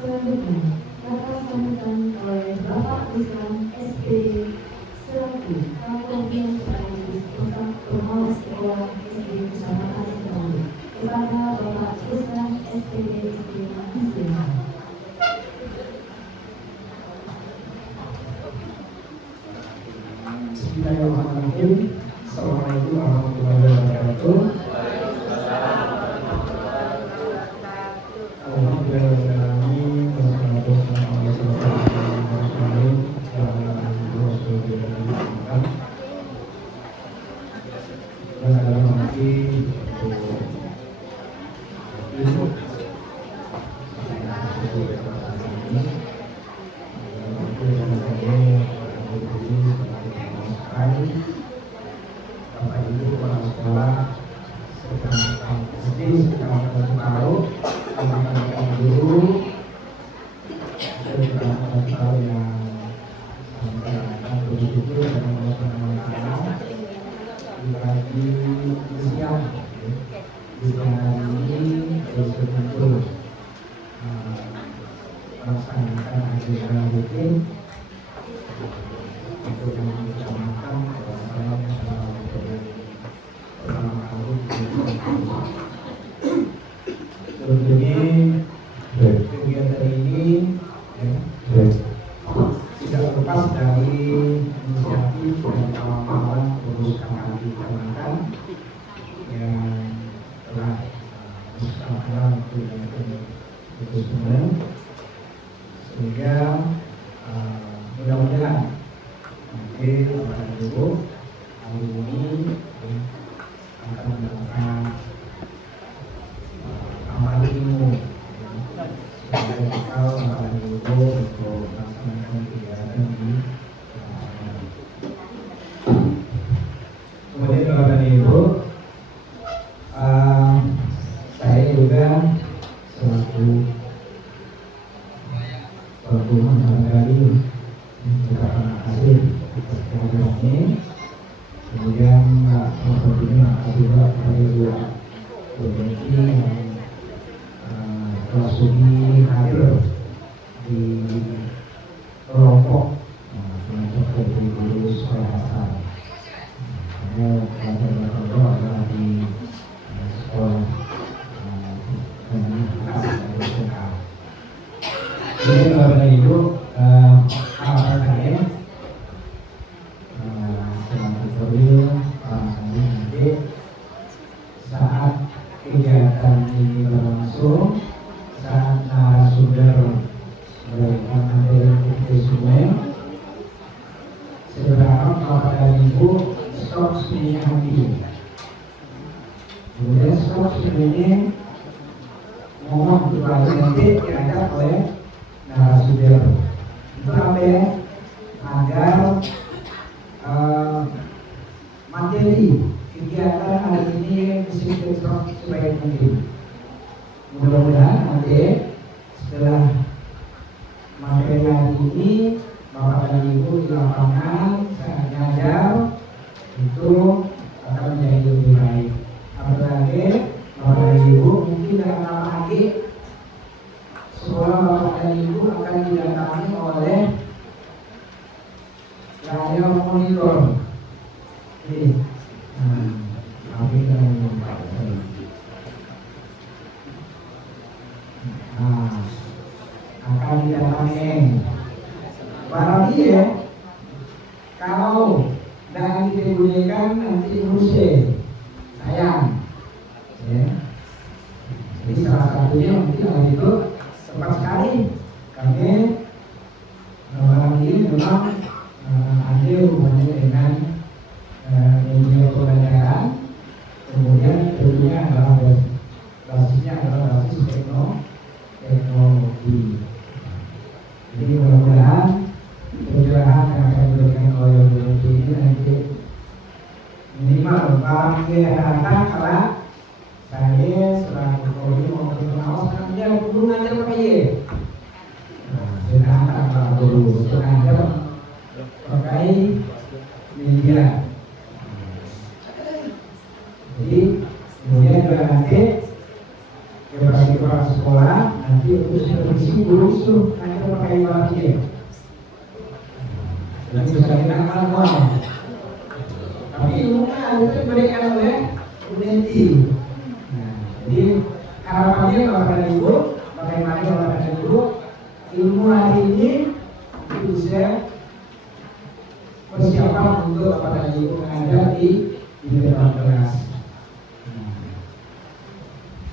Selanjutnya, kata sambutan oleh Bapak Islam SP selaku Kapolres sekaligus Pengawas Sekolah SD Kecamatan Setempat kepada Bapak Islam SPD Islam. Bismillahirrahmanirrahim. Assalamualaikum warahmatullahi wabarakatuh. Kegiatan ini tidak lepas dari inisiatif dan kawan-kawan urusan hati kecamatan yang telah bersama untuk melakukan sehingga mudah-mudahan nanti Bapak Ibu hari ini akan mendapatkan amal ilmu sebagai bekal Bapak Ibu untuk melaksanakan kegiatan di kemudian Bapak Ibu, saya juga selaku menghargai terima kasih atas kehadiran ini. Kemudian selanjutnya makasih juga kepada Ibu Purwenti yang telah sudi hadir di kelompok kelompok dari guru sekolah dasar. Karena pelajaran itu adalah di sekolah menengah atas dan SMK. Jadi Bapak Ibu, harapan saya selaku Korwil nanti saat kegiatan ini berlangsung, saat narasumber memberikan materi ke sungai, saya berharap Bapak dan Ibu stop screening hati. Kemudian stop screening mohon dibaca nanti diangkat oleh narasumber. Sampai agar materi kegiatan hari ini bisa terus sebaik mungkin. Mudah-mudahan nanti setelah materi hari ini Bapak dan Ibu di lapangan saat ngajar itu akan menjadi lebih baik. Apalagi Bapak dan Ibu mungkin dalam lama lagi sekolah Bapak dan Ibu akan didatangi oleh layar monitor. Ini, akan didatangi. Barang iya, kalau dan digunakan nanti rusak, sayang. Ya. Jadi salah satunya mungkin hal itu tepat sekali kami malam ini memang hadir barang datang kalau saya selaku kodi maupun pengawas dia kudu ngajar pakai ye. Sedangkan kalau guru ngajar pakai media. Jadi kemudian juga nanti kepada kepala sekolah nanti untuk supervisi guru itu ngajar pakai media. Dan bisa kita lakukan. Tapi ilmunya harus diberikan oleh Unenti. Nah, jadi harapannya kepada ibu, bagaimana kepada ibu, ilmu hari ini bisa persiapan untuk kepada ibu mengajar di depan kelas.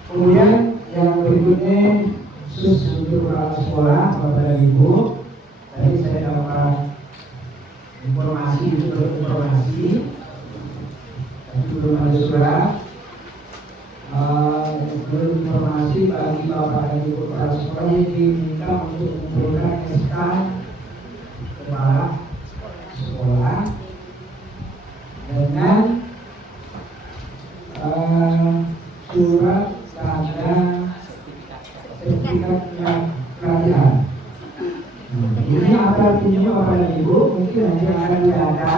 Kemudian yang berikutnya khusus untuk kepala sekolah kepada ibu, tadi saya dapat informasi belum ada surat informasi bagi bapak dan ibu kepala sekolah yang diminta untuk mengumpulkan SK kepala sekolah dengan surat tanda sertifikat pelatihan. Ini apa artinya bapak dan ibu? Mungkin hanya akan didata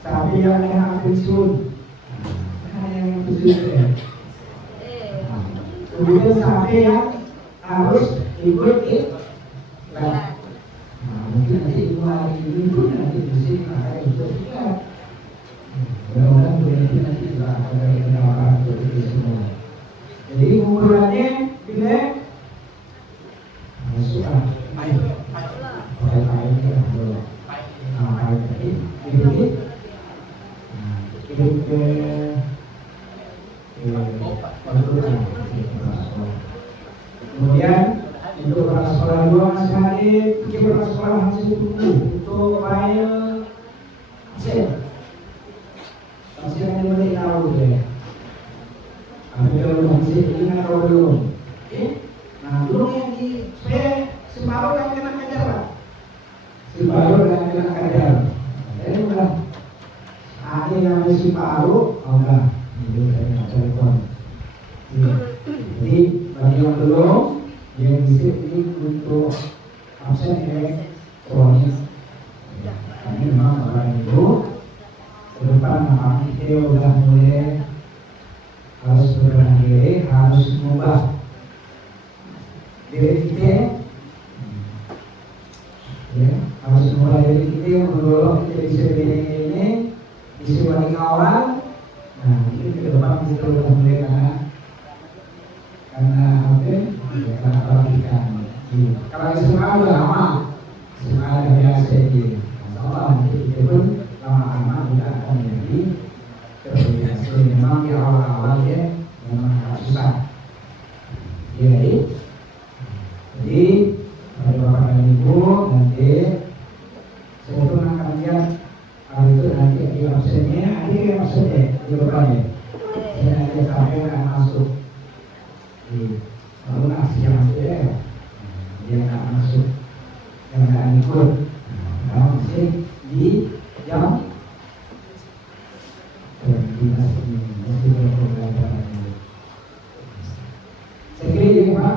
tapi yang akan pensiun. Kemudian sampai yang harus ikut iklan. Mungkin nanti ibu hari ini pun nanti bisa pakai untuk iklan. Mudah-mudahan nanti juga ada penawaran untuk itu semua. Jadi ukurannya bila masukkan air kemudian untuk kepala sekolah dua masih hadir, kepala sekolah masih tunggu untuk file absen. Absen yang boleh tahu deh. Tapi kalau masih ingat atau belum? Nah belum yang di supaya separuh yang kena kajar lah. Separuh yang kena kajar. Jadi udah ada yang masih separuh, udah. Ini saya telepon. Jadi bagi yang belum, yang bisa ini untuk absen elektronik. Kami memang bapak ibu ke depan memang kita sudah mulai harus berbenah diri, harus mengubah diri kita, ya, harus mengubah diri kita, mendorong kita bisa ini, bisa balik awal. Nah, ini ke depan kita sudah mulai karena apa? Karena perhatikan. Kalau SMA udah lama, SMA udah biasa ini. Insyaallah nanti kita pun lama-lama juga akan menjadi terbiasa. Memang di awal-awal ya memang agak susah. Jadi pada bapak dan ibu nanti saya pun akan lihat hal itu nanti di absennya, ada yang absennya di depannya. Saya nanti sampai akan masuk. Lalu nasi yang masuk dia nggak masuk, yang nggak ikut, kalau masih di jam dinas ini masih berprogram ini. Saya kira ini Pak,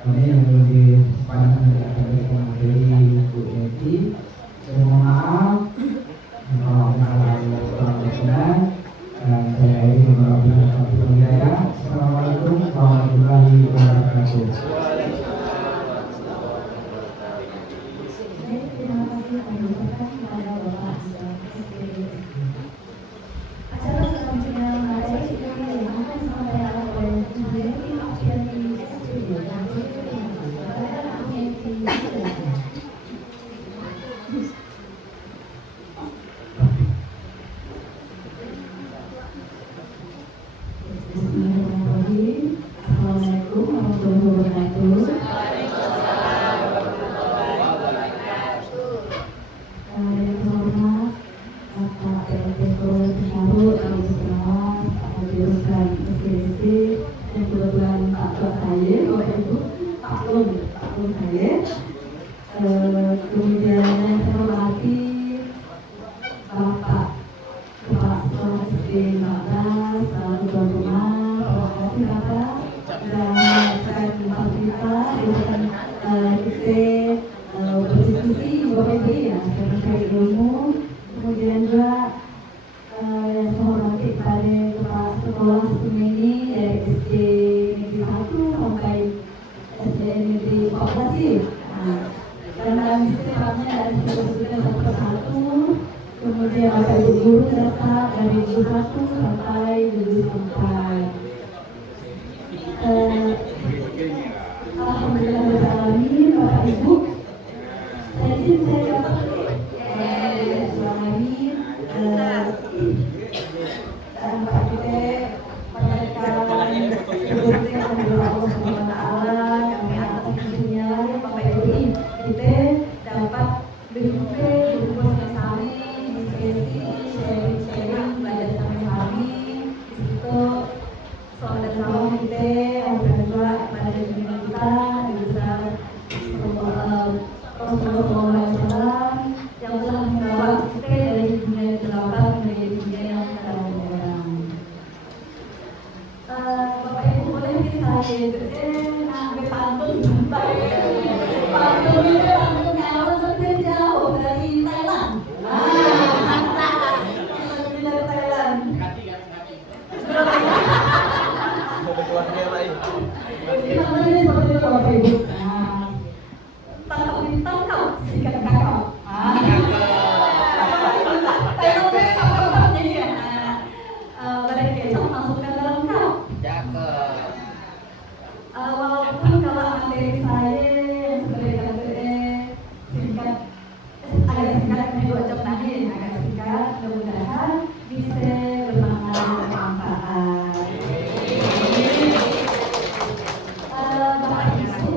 kami yang lebih pada dari materi Bu Neti, saya mohon maaf kalau kurang berkenan. Saya ingin mengucapkan hidayah. Assalamualaikum warahmatullahi wabarakatuh. Terima kasih kepada Bapak SPD. Acara selanjutnya ada yang akan disampaikan oleh Direktur Opsiasi SPD yang Assalamualaikum warahmatullahi wabarakatuh. kemudian juga yang saya hormati kepada kepala sekolah sebelumnya ini dari SD Negeri 1 sampai SD Negeri 14 sih. Nah, karena istilahnya dari sebelumnya satu persatu, kemudian ada guru serta dari guru 1 sampai guru 4. Alhamdulillah beralamin Bapak Ibu. Saya dapat selama ini Pak kita menyampaikan kepada Allah Subhanahu Wa Taala kami atas izinnya Bapak Ibu kita dapat berkumpul bersama diskusi sharing belajar sama kami di situ soal dan salam kita dan juga pada junjungan kita bisa Rasulullah SAW yang telah membawa kita dari dunia gelap menjadi dunia yang terang. Bapak Ibu boleh kita pantun kalau sampai jauh dari Thailand. Mantap. Dari Thailand. Ini seperti itu Bapak Ibu. Tangkap sikat kakak. Barang kecap masukkan dalam kap. Walaupun kalau materi saya yang sebenarnya singkat, agak singkat ini 2 jam tadi, agak singkat, mudah-mudahan bisa bermanfaat. Bapak Ibu,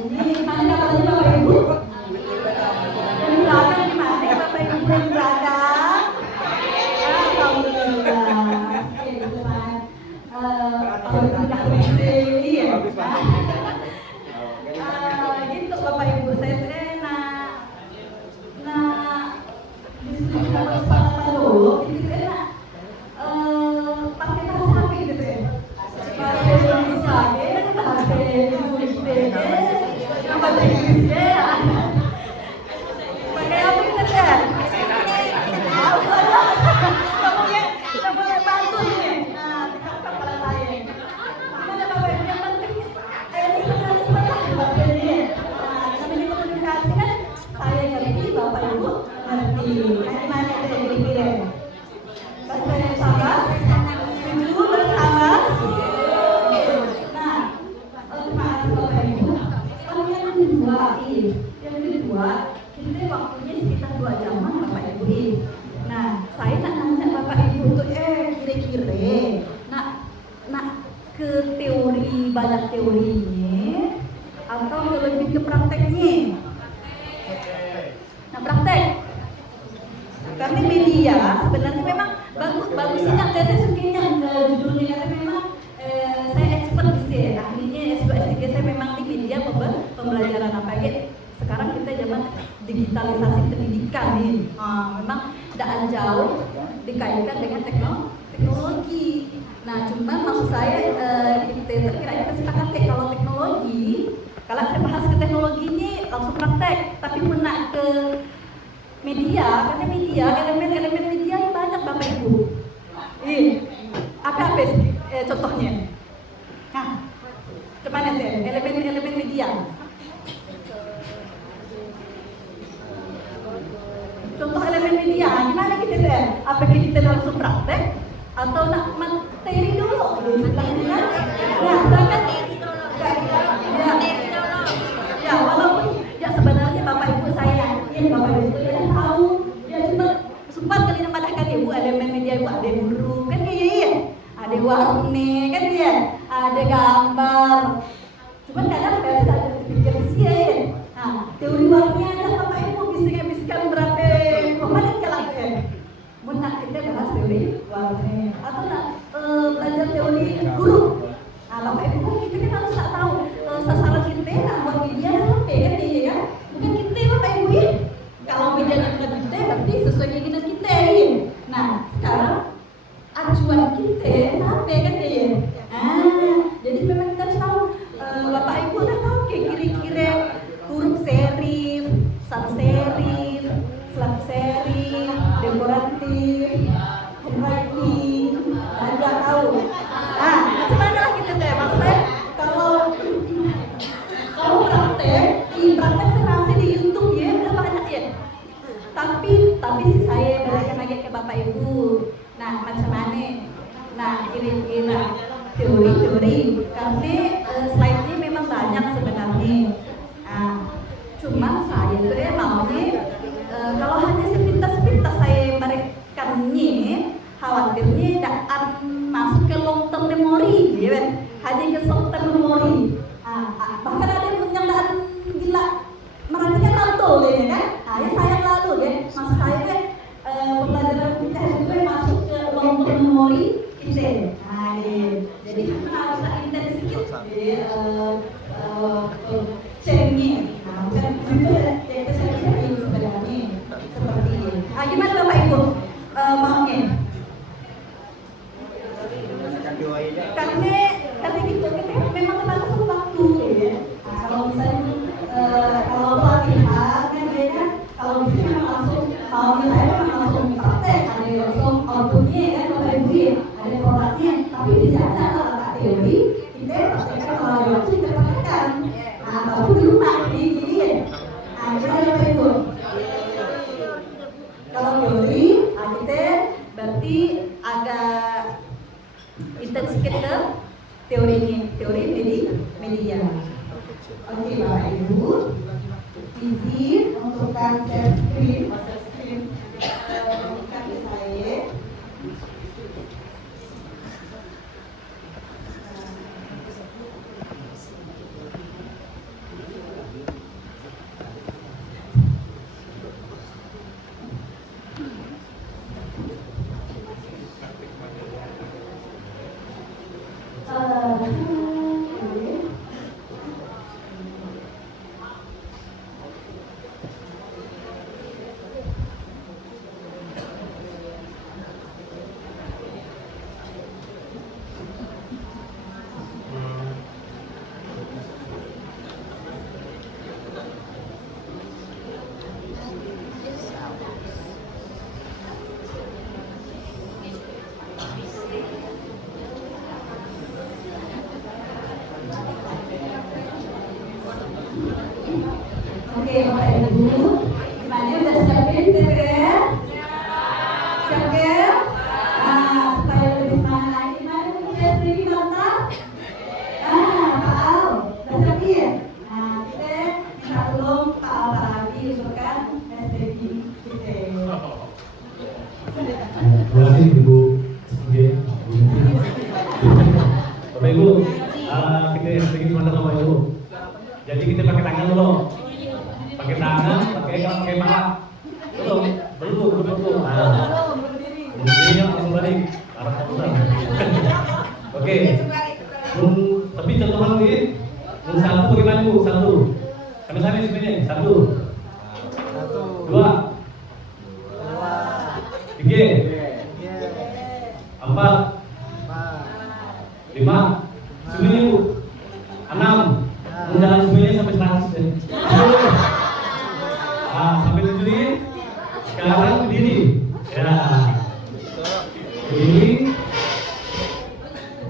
ini mana kabarnya Bapak Ibu? Yang di belakang di mana Bapak Ibu yang berada? Alhamdulillah. Oke, teman. Kalau tidak ini ya. Gitu Bapak Ibu, saya diskusi sama sepatah dulu, gitu kan? Pakai bahasa apa gitu ya? Bahasa Indonesia, bahasa Indonesia, bahasa Inggris ya. Pakai apa kita ya? Kita boleh bantu nih. Nah, tekap kepala saya. Gimana Bapak Ibu yang penting? Bahasa ini. Nah, namanya komunikasi kan saya ngerti, Bapak Ibu ngerti. Nah, gimana itu yang kira-kira? Bahasa yang sama? Setuju bersama? Nah, terima kasih Bapak Ibu. Yang kedua, kita waktunya sekitar 2 jaman Bapak Ibu. Nah, saya nak nanya Bapak Ibu tuh kira-kira nak ke teori, banyak teorinya atau lebih ke prakteknya? Nah, praktek. Karena media sebenarnya memang bagusnya yang saya sukanya judulnya karena memang saya expert di sini, ahlinya S2 S3 saya memang di media pembelajaran apa gitu. Sekarang kita zaman digitalisasi pendidikan nih, memang tidak jauh dikaitkan dengan teknologi. Nah, cuma maksud saya kita sepakat kalau teknologi, kalau saya bahas ke teknologi ini langsung praktek, tapi menak ke media, karena media elemen-elemen media banyak Bapak Ibu. Apa contohnya? Nah, kemana sih elemen-elemen media? Contoh elemen media, gimana kita deh? Apakah kita langsung praktek atau nak materi dulu? Nah, sedangkan ya walaupun ya sebenarnya Bapak Ibu saya yakin Bapak Ibu ya tahu ya cuma sempat kali memadahkan Ibu elemen media Ibu ada burung kan kayak ada warna kan ya ada gambar cuman kadang ada pikir sih ya. Nah, teori warnanya ada Bapak Ibu bisikan berapa menit kalau nak kita bahas teori warna atau nak belajar teori huruf. Nah, Bapak Ibu kita kan harus tahu sasaran kita nak buat media sampai kan dia kan bukan kita Bapak Ibu ya. Kalau medianya bukan kita berarti sesuai keinginan kita ya. Nah, sekarang acuan kita sampai kan dia. Jadi memang kita harus tahu Bapak Ibu udah tahu kira-kira huruf serif, sans serif, slang serif, kolaboratif, handwriting, belajar tahu. Nah, macam mana lah kita teh, maksudnya kalau praktek, di praktek serasi di YouTube ya udah banyak ya. Tapi si saya belajar lagi ke Bapak Ibu. Nah, macam mana? Nah, kira-kira teori-teori, karena slide-nya memang banyak sebenarnya. Nah, cuma saya tuh maunya kalau hanya sepintas-sepintas saya memberikannya, khawatirnya tidak masuk ke long term memory, ya kan? Hanya ke short term memory. Bahkan ada yang gila merhatikan mantul ya kan? Nah, ya sayang lalu ya. Maksud saya kan pembelajaran kita itu masuk ke long term memory kita. Nah, jadi kita harus intens sedikit. Jadi sharingnya. Nah, bukan itu yang saya sharing sebenarnya seperti ini. Gimana Bapak Ibu maunya? Karena gitu kita memang terbatas waktu ya. Nah, kalau misalnya kalau pelatihan kan dia kan kalau di sini memang langsung kalau misalnya memang langsung praktek ada langsung outputnya kan Bapak Ibu ya ada produknya, tapi di sana kalau tak teori kita praktekkan kalau ada waktu kita praktekkan. Nah, ataupun di rumah gini ya. Nah, gimana Bapak Ibu? Kalau teori, kita berarti agak intens sedikit ke teori media. Oke Bapak Ibu, izin untuk share screen kaki saya. Oke Bapak Ibu, gimana udah siapin TPR? Siap ya? Nah, supaya lebih semangat lagi, gimana punya sendiri mantap? Pak Al, udah siapin? Nah, kita minta tolong Pak Al lagi untuk kan SDG kita. Terima kasih Ibu. Bapak Ibu, kita sedikit mantap Bapak Ibu. Jadi kita pakai tangan dulu. Pakai tangan, pakai malah. Belum. Berdiri langsung balik. Arah ke pusat. Oke. Tapi contohnya lagi. Satu bagaimana Bu? Satu. Sama-sama sebenarnya. Satu. Dua. Tiga. Empat. Lima. Sebenarnya Bu. Enam. Undangan semuanya sampai 100 ya. Sampai 7 ini. Sekarang berdiri. Ya. Berdiri.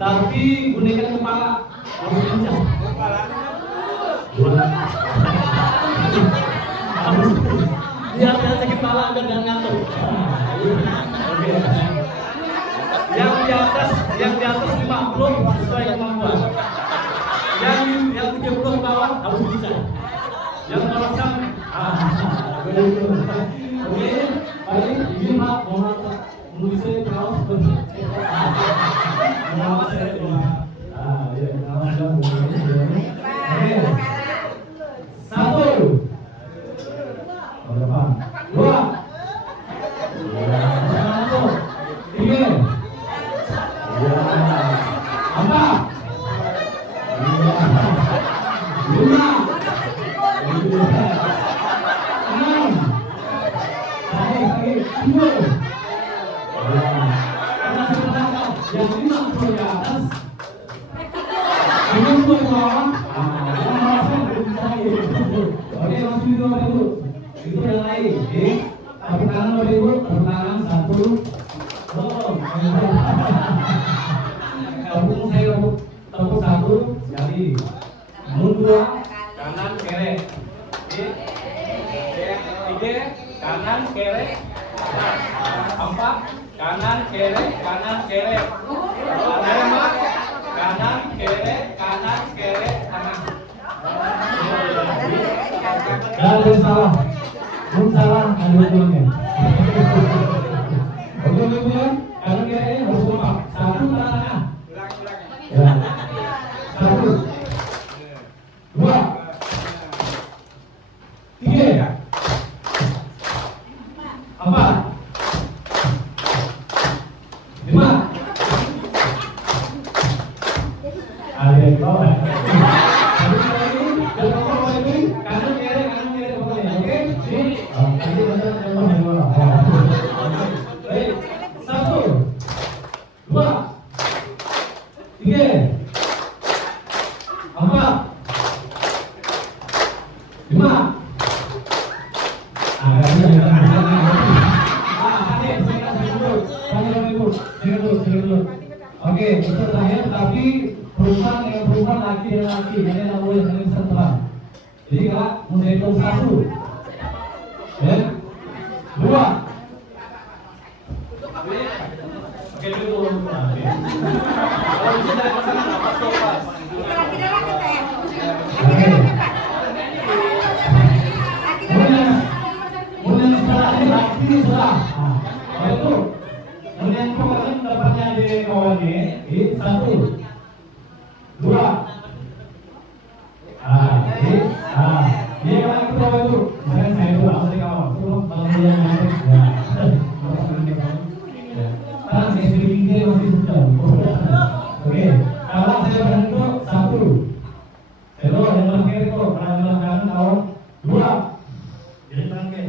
Tapi gunakan kepala. Harus kencang. Biar sakit kepala agar jangan ngantuk. Oke. Yang di atas 50 sesuai kemampuan. Yang 30 ke bawah harus bisa. Yang bawah begitu. Oke, baik, izin Pak, mohon menulisnya kaos seperti. Nama saya ya, nama saya. Oke. Satu. Berapa? Dua. Satu. Tiga. Empat. Lima. Enam. Dua. Yang 50 ke atas. Yang 2 ke bawah. Oke, langsung dulu. Itu yang lain. Oke. Tepuk tangan Bapak Ibu, tepuk tangan. Belum. Tepung saya tepung satu sekali. Namun dua kanan kere. Tiga kanan kere. Empat kanan kere kanan kere. Lima kanan kere kanan kere kanan. Ada salah. Salah ada dulunya. Oke dulunya kanan kere harus kompak. Satu tengah. Ya. Satu. Dua. Tiga. Empat. Lima. Ada yang bawah. Kanan kiri pokoknya, oke? Nanti baik. 1, 2, 3, 4, 5. Oke, itu terakhir, tapi perubahan laki dan laki, jadi tidak boleh saling sentuhan. Jadi kak, mulai hitung 1, 2. Oke, dulu. Kalau sudah pasangan apa sopan? Kemudian setelah ini laki sudah. Itu. Kemudian kemarin dapatnya di kawannya, 1, 2. Dia kalau itu bawa itu, misalnya saya itu langsung di kawan, turun kalau dia naik, ya, sekarang saya beri dia masih sedang. Oke, kalau saya berhentu 1, hello yang terakhir itu, pernah kanan kawan 2, jadi terakhir,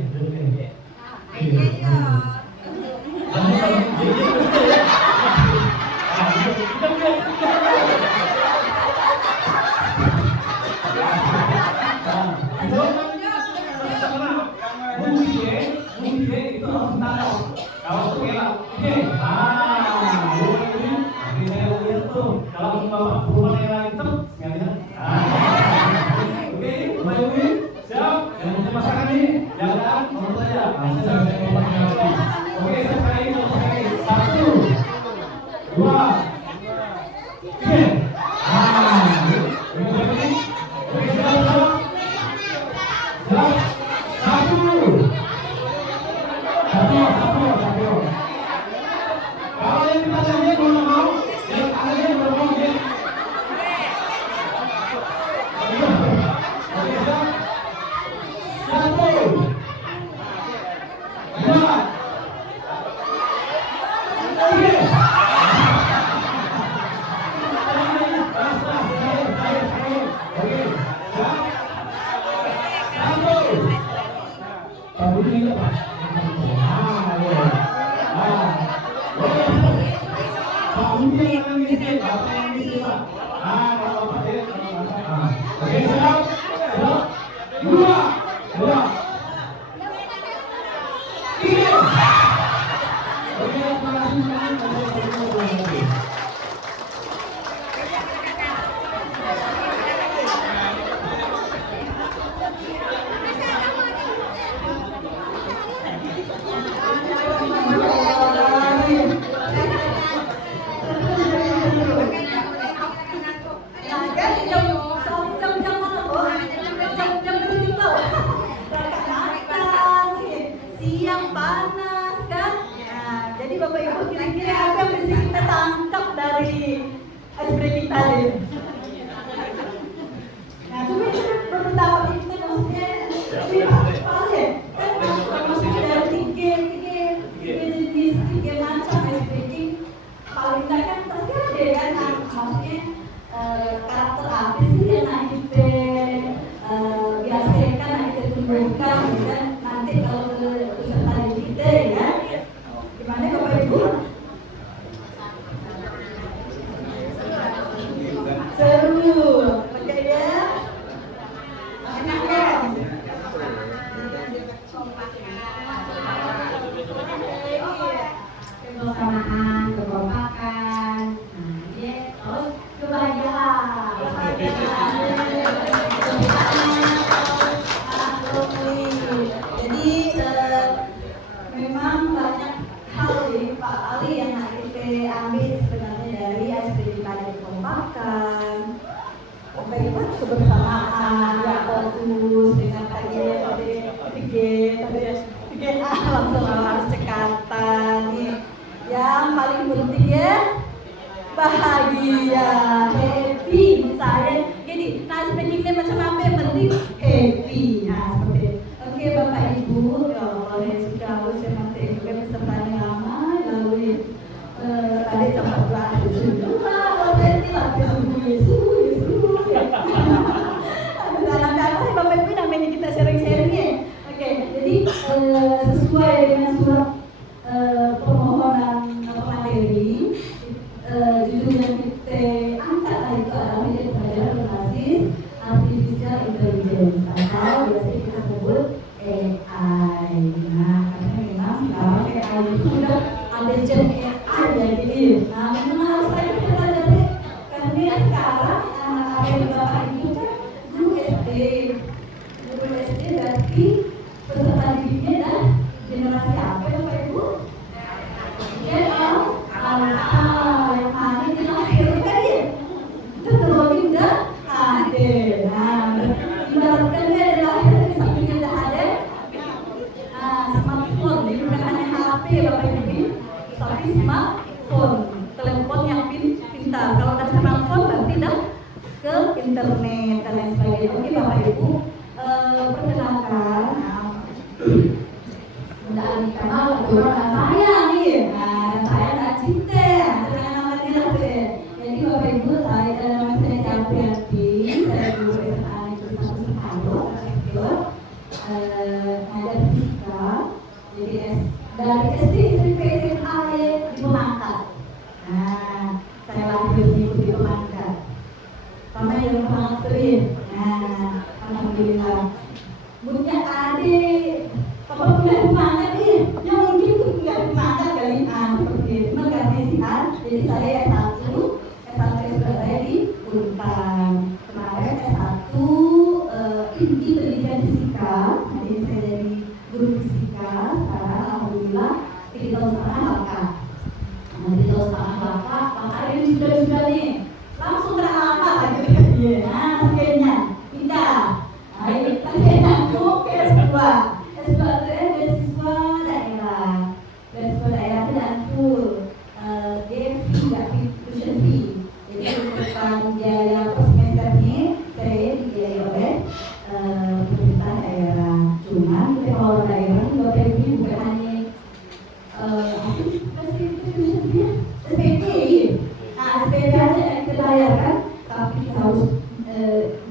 makan. Apa itu kebersamaan, ya fokus dengan langsung harus cekatan nih. Yang paling penting ya bahagia, happy saya. Jadi, nah speakingnya macam apa yang penting happy. Nah seperti itu. Oke Bapak Ibu, kalau yang sudah saya nanti juga peserta yang lama, lalu tadi coba belajar juga, saya tidak subuh ya. Anak-anak Bapak Ibu namanya kita sharing-sharing ya. Oke, jadi sesuai dengan surat permohonan materi, judul yang kita angkat itu adalah menjadi pelajaran berbasis artificial intelligence atau biasa kita sebut AI. Nah, karena memang sekarang AI itu sudah ada gen AI ya gitu. Nah, memang harus saya pelajari karena sekarang anak-anak yang Bapak Ibu kan guru SD berarti peserta didiknya dan generasi apa Bapak Ibu? Gen alpha yang ada di lahir kan ya? Teknologi udah ada. Nah, ibaratkan dia ada lahir di sampingnya udah ada. Smartphone, jadi bukan hanya HP Bapak Ibu, tapi smartphone, telepon yang pintar. Kalau udah smartphone berarti dah ke internet dan lain sebagainya. Oke Bapak Ibu, perkenalkan. Udah Alika mau orang saya nih. Nah, saya Kak Cinta. Jangan namanya lah tuh. Jadi Bapak Ibu, saya nama saya Capriati. Saya guru SMA Negeri 1 Sekayo, ngajar fisika. Jadi dari SD SMP SMA di Pemangkat. Nah, saya lahir di Pemangkat. Sama yang Pemangkat. Nah, alhamdulillah. Punya adik, apa punya semangat nih? Ya mungkin punya semangat kali seperti itu. Karena sihat, jadi saya S1 sudah saya di Unpad. Kemarin S1 di pendidikan fisika, jadi saya jadi guru fisika. Sekarang alhamdulillah 3 tahun setengah laka. Nah, 3 tahun setengah laka, hari ini sudah nih langsung teramat lagi dia. Nah, sekiannya pindah. Nah, ini tadi nyambung ke S2 itu beasiswa daerah dan full fee, nggak tuition fee. Jadi bukan biaya per semesternya saya dibiayai oleh pemerintah daerah. Cuman kita kalau daerah itu Bapak Ibu bukan hanya tuition fee, SPP. Nah, SPP aja yang kita bayarkan, tapi kita harus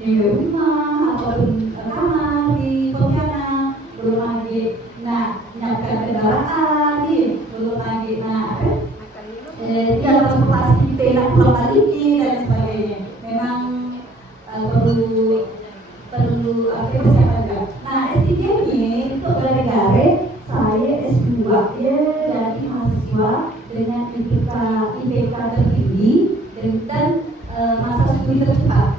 nyewa rumah ataupun kamar di Pontianak, belum lagi nyiapkan kendaraan, belum lagi transportasi kita nak pulang balik dan sebagainya. Memang perlu persiapan juga. Nah, S3 ini untuk gara-gara saya S2 ya dari mahasiswa dengan IPK tertinggi dan masa studi tercepat.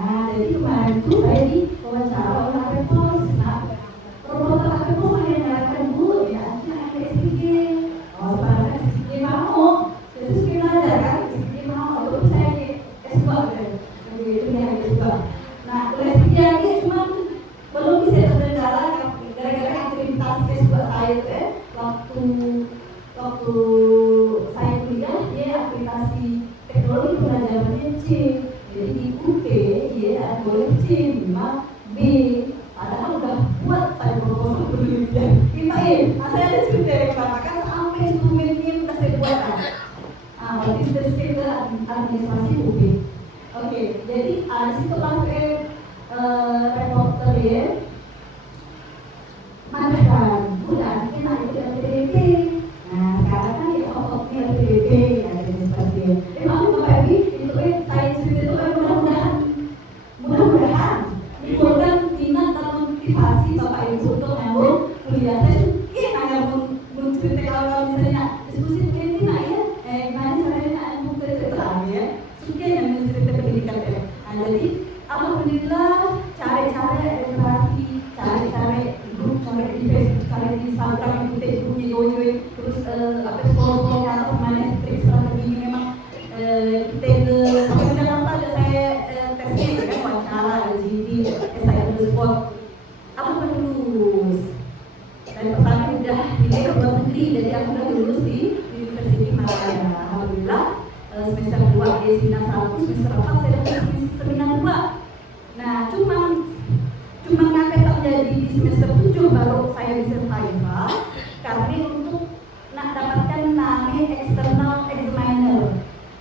Nah, jadi kemarin itu saya diwawancara oleh Apepos. Nah, promotor Apepos saya nyalakan Bu, ya ada S3. Oh, sekarang S3 mau, terus kita aja kan, S3 mau, terus saya di S2 kan, itu dia S2. Nah, S3 ini cuma belum bisa terkendala gara-gara aktivitas S2 saya itu waktu saya kuliah dia akreditasi teknologi pembelajarannya C. Jadi di UP ya boleh C 5B, padahal udah buat saya proposal penelitian 5E. Nah, saya ada cerita yang mengatakan sampai instrumennya udah saya buat. Berarti sudah skip ke administrasi UP. Oke, jadi di situ pakai reporter ya. Manfaat udah kita itu LPDP. Nah, sekarang kan ya outputnya LPDP ya jadi seperti itu. Emang Bapak Ibu itu saya cerita itu mudah-mudahan menimbulkan minat dan motivasi Bapak Ibu untuk nyambung kuliah. Saya suka nggak mau cerita kalau misalnya diskusi begini ya, gimana caranya nyambung ke lagi ya. Suka yang cerita pendidikan ya. Nah, jadi alhamdulillah cari-cari edukasi, cari-cari grup, cari di Facebook, cari di Instagram, ikutin video, terus sekolah-sekolahnya atau mana strategi memang kita ke lulus di Universitas Malaya. Alhamdulillah semester 2 di seminar 1, semester 4 saya dapat seminar 2. Nah, cuman ngapa terjadi di semester 7 baru saya bisa survival karena untuk nak dapatkan nama external examiner.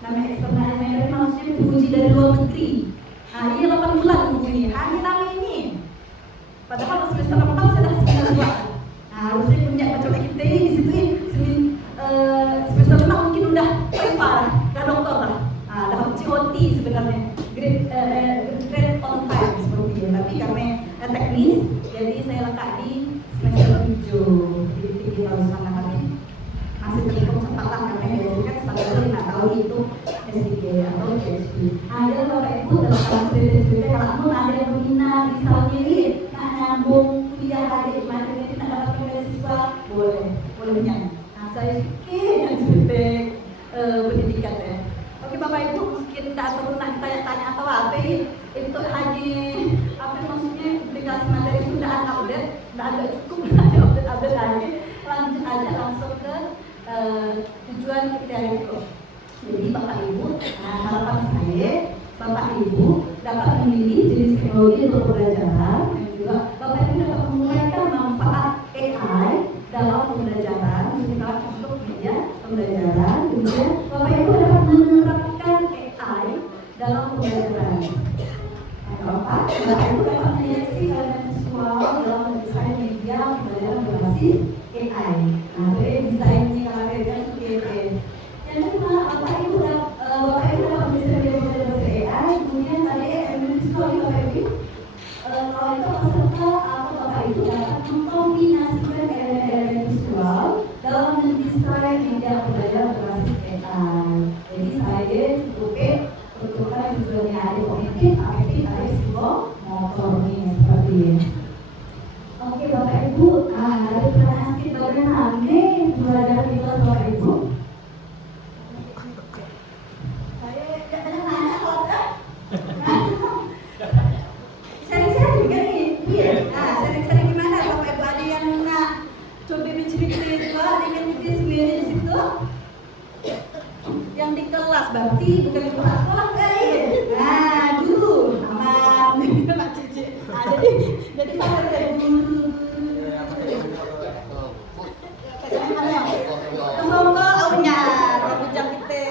Nama external examiner maksudnya diuji dari luar negeri. Nah, ini 8 bulan nunggu ini. Hanya nama ini. Padahal semester 4 sudah semester 2. Nah, harusnya punya macam kita ini di situ semester 5 mungkin udah prepare, udah doktor lah. Nah, dapat COT sebenarnya. Grade on time seperti itu. Tapi karena teknis, jadi saya letak di semester 7. Jadi tinggi baru sangat kami masih terhitung cepat lah karena biasanya kan standar 5 tahun itu S3 atau PhD. Ada Bapak Ibu dalam kelas cerita kalau ada yang berminat misalnya ini nyambung kuliah adik materi tidak dapat beasiswa boleh nyanyi. Nah, saya pikir yang cerita pendidikan ya. Oke Bapak Ibu mungkin tidak perlu nak tanya-tanya atau apa itu hanya apa maksudnya aplikasi materi itu tidak ada update, tidak ada cukup, tidak ada update lagi. Lanjut aja langsung ke tujuan kriteria itu. Jadi Bapak Ibu, harapan saya Bapak Ibu dapat memilih jenis teknologi untuk pembelajaran dan juga Bapak Ibu dapat menguraikan manfaat AI dalam pembelajaran, misalnya untuk media pembelajaran. Kemudian Bapak Ibu dapat menerapkan AI dalam pembelajaran. Bapak Ibu dapat menyeleksi elemen visual dalam mendesain media pembelajaran berbasis AI. Nah, jadi desainnya karakternya seperti itu. Yang kedua, Bapak Ibu dapat mendesain media pembelajaran berbasis AI. Kemudian tadi elemen visual Bapak Ibu, kalau itu peserta atau Bapak Ibu dapat mengkombinasikan elemen-elemen visual dalam mendesain media pembelajaran berbasis AI. Jadi saya cukup betulkan tujuannya ada kognitif, afektif, ada psikomotor nih seperti ini. Oke Bapak Ibu, dari pertanyaan kita bagaimana nih pembelajaran di kelas Bapak Ibu? Saya jangan nanya kalau sharing-sharing juga nih, iya. Sharing-sharing gimana Bapak Ibu? Ada yang nak coba bercerita juga dengan kita sendiri di situ? Yang di kelas berarti bukan di kelas sekolah guys. Nah dulu aman Pak Cici. Jadi sampai dari dulu. Semoga aunya rambut jam kita.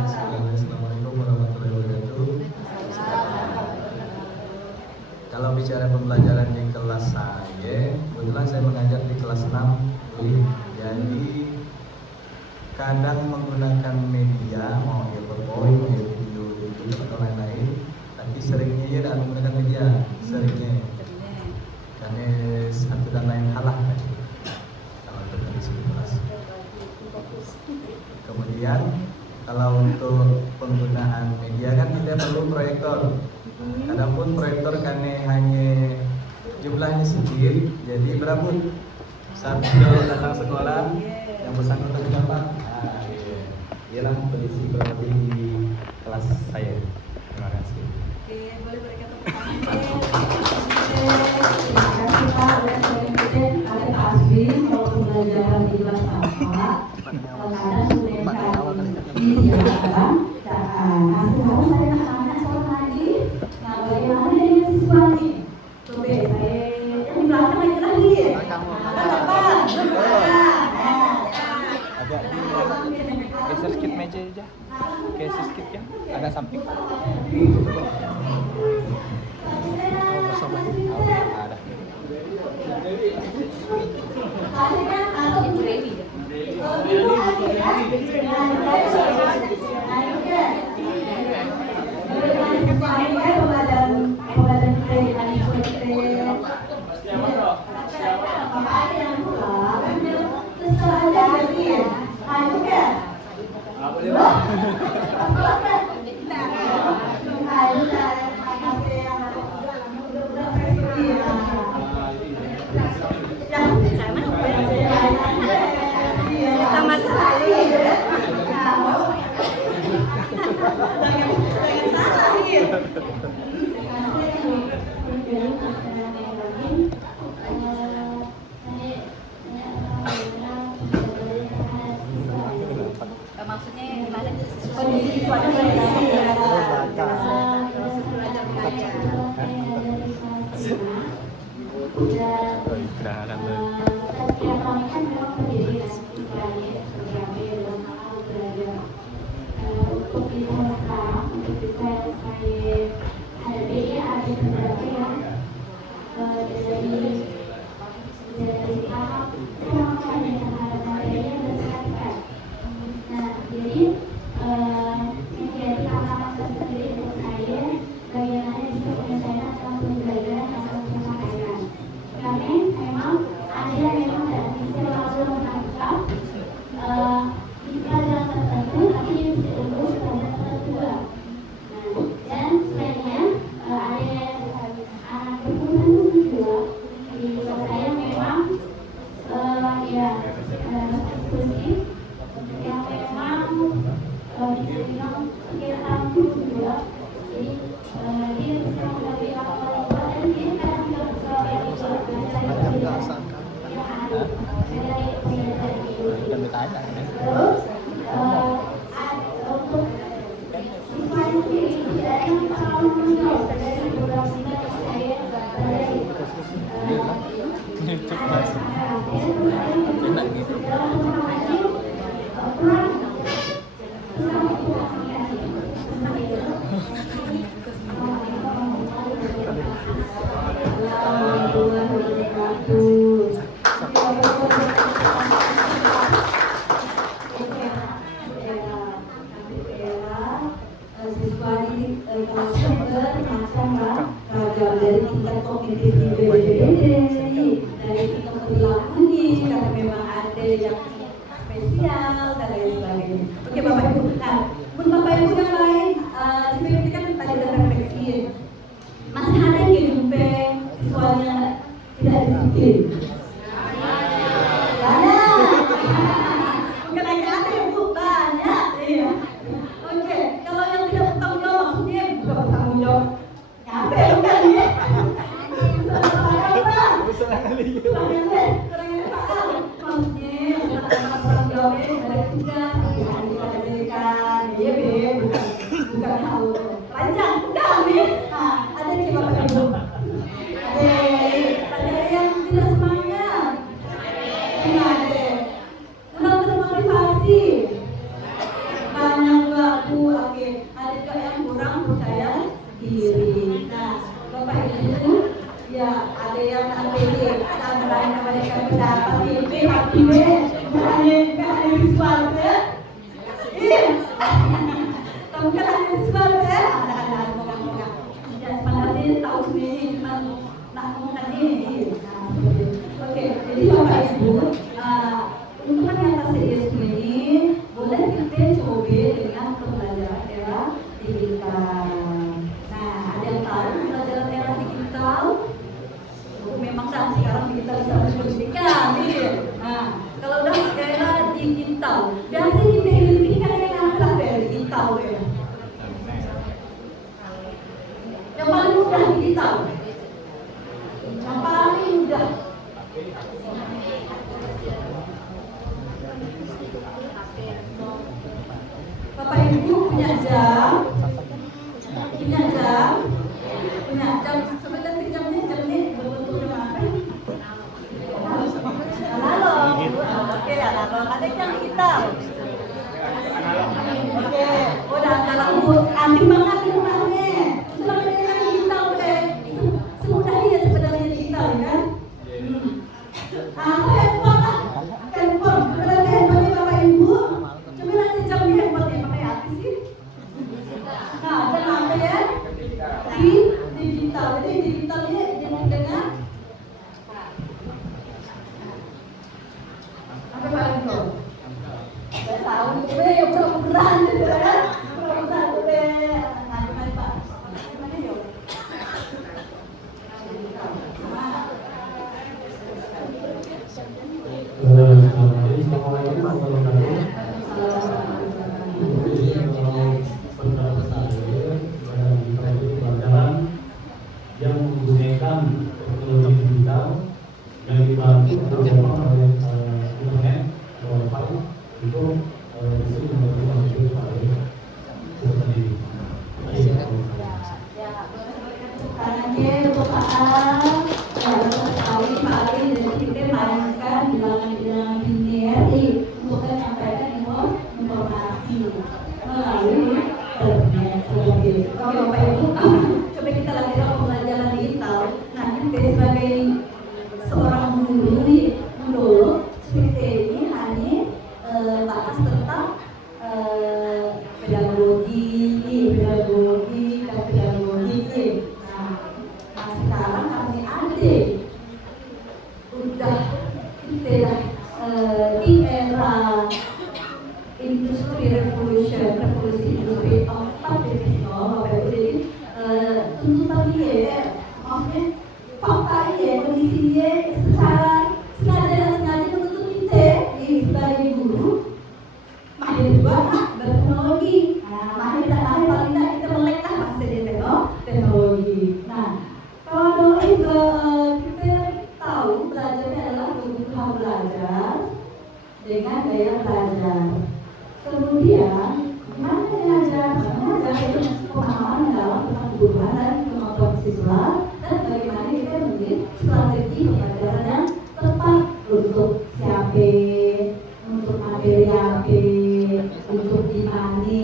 Assalamualaikum warahmatullahi wabarakatuh. Kalau bicara pembelajaran di kelas saya, kebetulan saya mengajar di kelas 6. Jadi kadang menggunakan media, mau ya PowerPoint, mau ya video atau lain-lain. Tapi seringnya ya tidak menggunakan media, seringnya. Karena satu dan lain hal lah. Kalau berkondisi di kelas. Kemudian kalau untuk penggunaan media kan kita perlu proyektor. Adapun proyektor karena hanya jumlahnya sedikit, jadi berabut. Saat datang sekolah, yang bersangkutan dapat. Ialah kondisi kurang lebih di kelas saya. Terima kasih. Oke, boleh berikan tepuk tangan. Terima kasih Pak. Ada Pak Asbi, kalau pembelajaran di kelas Bapak, kadang media kan. Nah, sekarang saya nak tanya soal lagi. Nah, bagaimana dengan siswa nih? Coba saya yang di belakang aja lagi. Geser sedikit meja aja. Geser sedikit ya. Agak samping. Ada. Ada kan atau ibu ready? Ibu ada ya. kalau saya dari kelas 5 dan setiap tahun kan memang terjadi istilahnya seperti apa ya dalam hal belajar. Untuk di tahun sekarang untuk siswa yang saya hadapi ya ada beberapa yang dari tahap penerapan dan terhadap materinya bersifat. Nah, jadi menjadi tantangan tersendiri untuk saya bagaimana bisa menyelesaikan dalam pembelajaran yang harus disampaikan. Kami memang ada yang memang tidak bisa langsung menangkap di pelajaran tertentu, tapi dia bisa unggul pelajaran tertentu. Nah, dan selainnya ada anak perempuan juga di kelas saya memang ya khususnya yang memang bisa bilang sekitar tampil juga. Jadi dia bisa mengambil apa-apa dan dia kadang juga bisa belajar terus untuk siswa sendiri tidak ada yang terlalu menjauh dari beberapa saya dari siswa di kelas bermacam ragam dari tingkat kognitif dari tingkat perilakunya karena memang ada yang spesial dan lain sebagainya. Oke Bapak Ibu, nah Bapak Ibu yang lain seperti kan tadi ada refleksi, masih ada yang kehidupan siswanya tidak disiplin. Bukan hanya ada yang Bu, banyak. Iya. Oke, kalau yang tidak bertanggung jawab maksudnya bukan bertanggung jawab. Ngapain kan ya? Maksudnya bertanggung jawabnya ada tugas yang kita berikan. Iya Beb, bukan hal rancang, bukan nih. Nah, ada di Bapak Ibu. Ada yang tidak semangat. Ada. Kurang termotivasi. Banyak waktu, oke. Ada juga yang kurang percaya diri. Nah, Bapak Ibu, ya ada yang APD, ada lain apa yang kami dapat ini, HPD, bukan hanya siswa ya. Iya. Bukan hanya siswa ya, ada moga-moga. Ya sebenarnya tahu sendiri cuma nak ngomongkan ini. Nah, oke, jadi Bapak Ibu, untuk yang serius ini boleh kita coba dengan pembelajaran era digital. Nah, ada yang tahu pembelajaran era digital? Memang dah sekarang digitalisasi pendidikan, iya. Nah, kalau udah era digital, biasanya kita identifikkan dengan apa dari digital ya? Yang paling mudah digital. Yang paling mudah. Bapak Ibu punya jam, sebenarnya jamnya berbentuk apa? Analog. Oke, analog. Ada yang digital. Oke, udah analog. Antik banget di rumahnya. Sudah ada yang digital deh. Semudah dia sebenarnya digital kan? Handphone. Berarti handphonenya Bapak Ibu. Coba nanti jam di handphonenya pakai apa sih? Nah, dan apa ya? Di digital. Jadi digitalnya identik dengan apa Pak Rinto? Saya tahu itu ya pura-puraan gitu ya. Pura-puraan itu ya. Nah, gimana Pak? Gimana ya? yang menggunakan teknologi digital yang dibantu oleh internet, wifi itu bisa membantu masyarakat seperti ini. Karena perusahaan sekali jadi kita mainkan bilangan-bilangan BRI untuk menyampaikan informasi melalui internet. Oke, Bapak Ibu, coba kita lakukan pembelajaran digital. Nah, kita sebagai seorang guru seperti ini hanya batas tentang pedagogi dan pedagogi. Nah, sekarang kami ada udah kita di era industri revolusi industri 4.0, Bapak Ibu. Jadi tuntutan dia, maksudnya fakta dia, kondisi dia secara sengaja menuntut kita sebagai guru. Mahir juga berteknologi. Nah, mahir dan mahir paling tidak kita melek lah bahasa dia teknologi. Nah, kalau kita tahu belajarnya adalah kebutuhan belajar dengan gaya belajar. Kemudian gimana mengajar itu pemahaman dalam tentang kebutuhan dan kemampuan siswa dan bagaimana kita memilih strategi pembelajaran yang tepat untuk siapa, untuk materi apa, untuk dimana,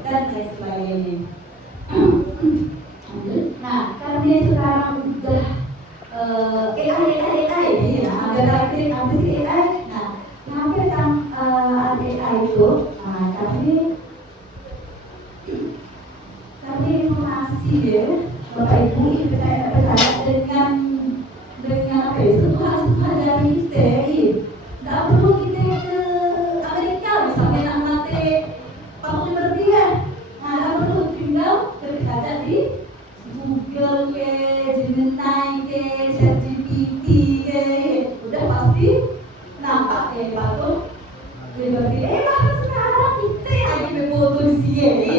dan lain sebagainya. Nah, karena sekarang udah AI ya, ada lagi AI. Nah, kenapa kan AI itu? Nah, kami informasi ya, Bapak Ibu percaya dengan apa ya, sentuhan dari TNI. Tidak perlu kita ke Amerika misalnya nak mati 45 dia. Nah, tidak perlu, tinggal ketik saja di Google ke, Gemini ke, ChatGPT ke, udah pasti nampak ya patut. Jadi bahkan sekarang kita lagi berfoto di sini.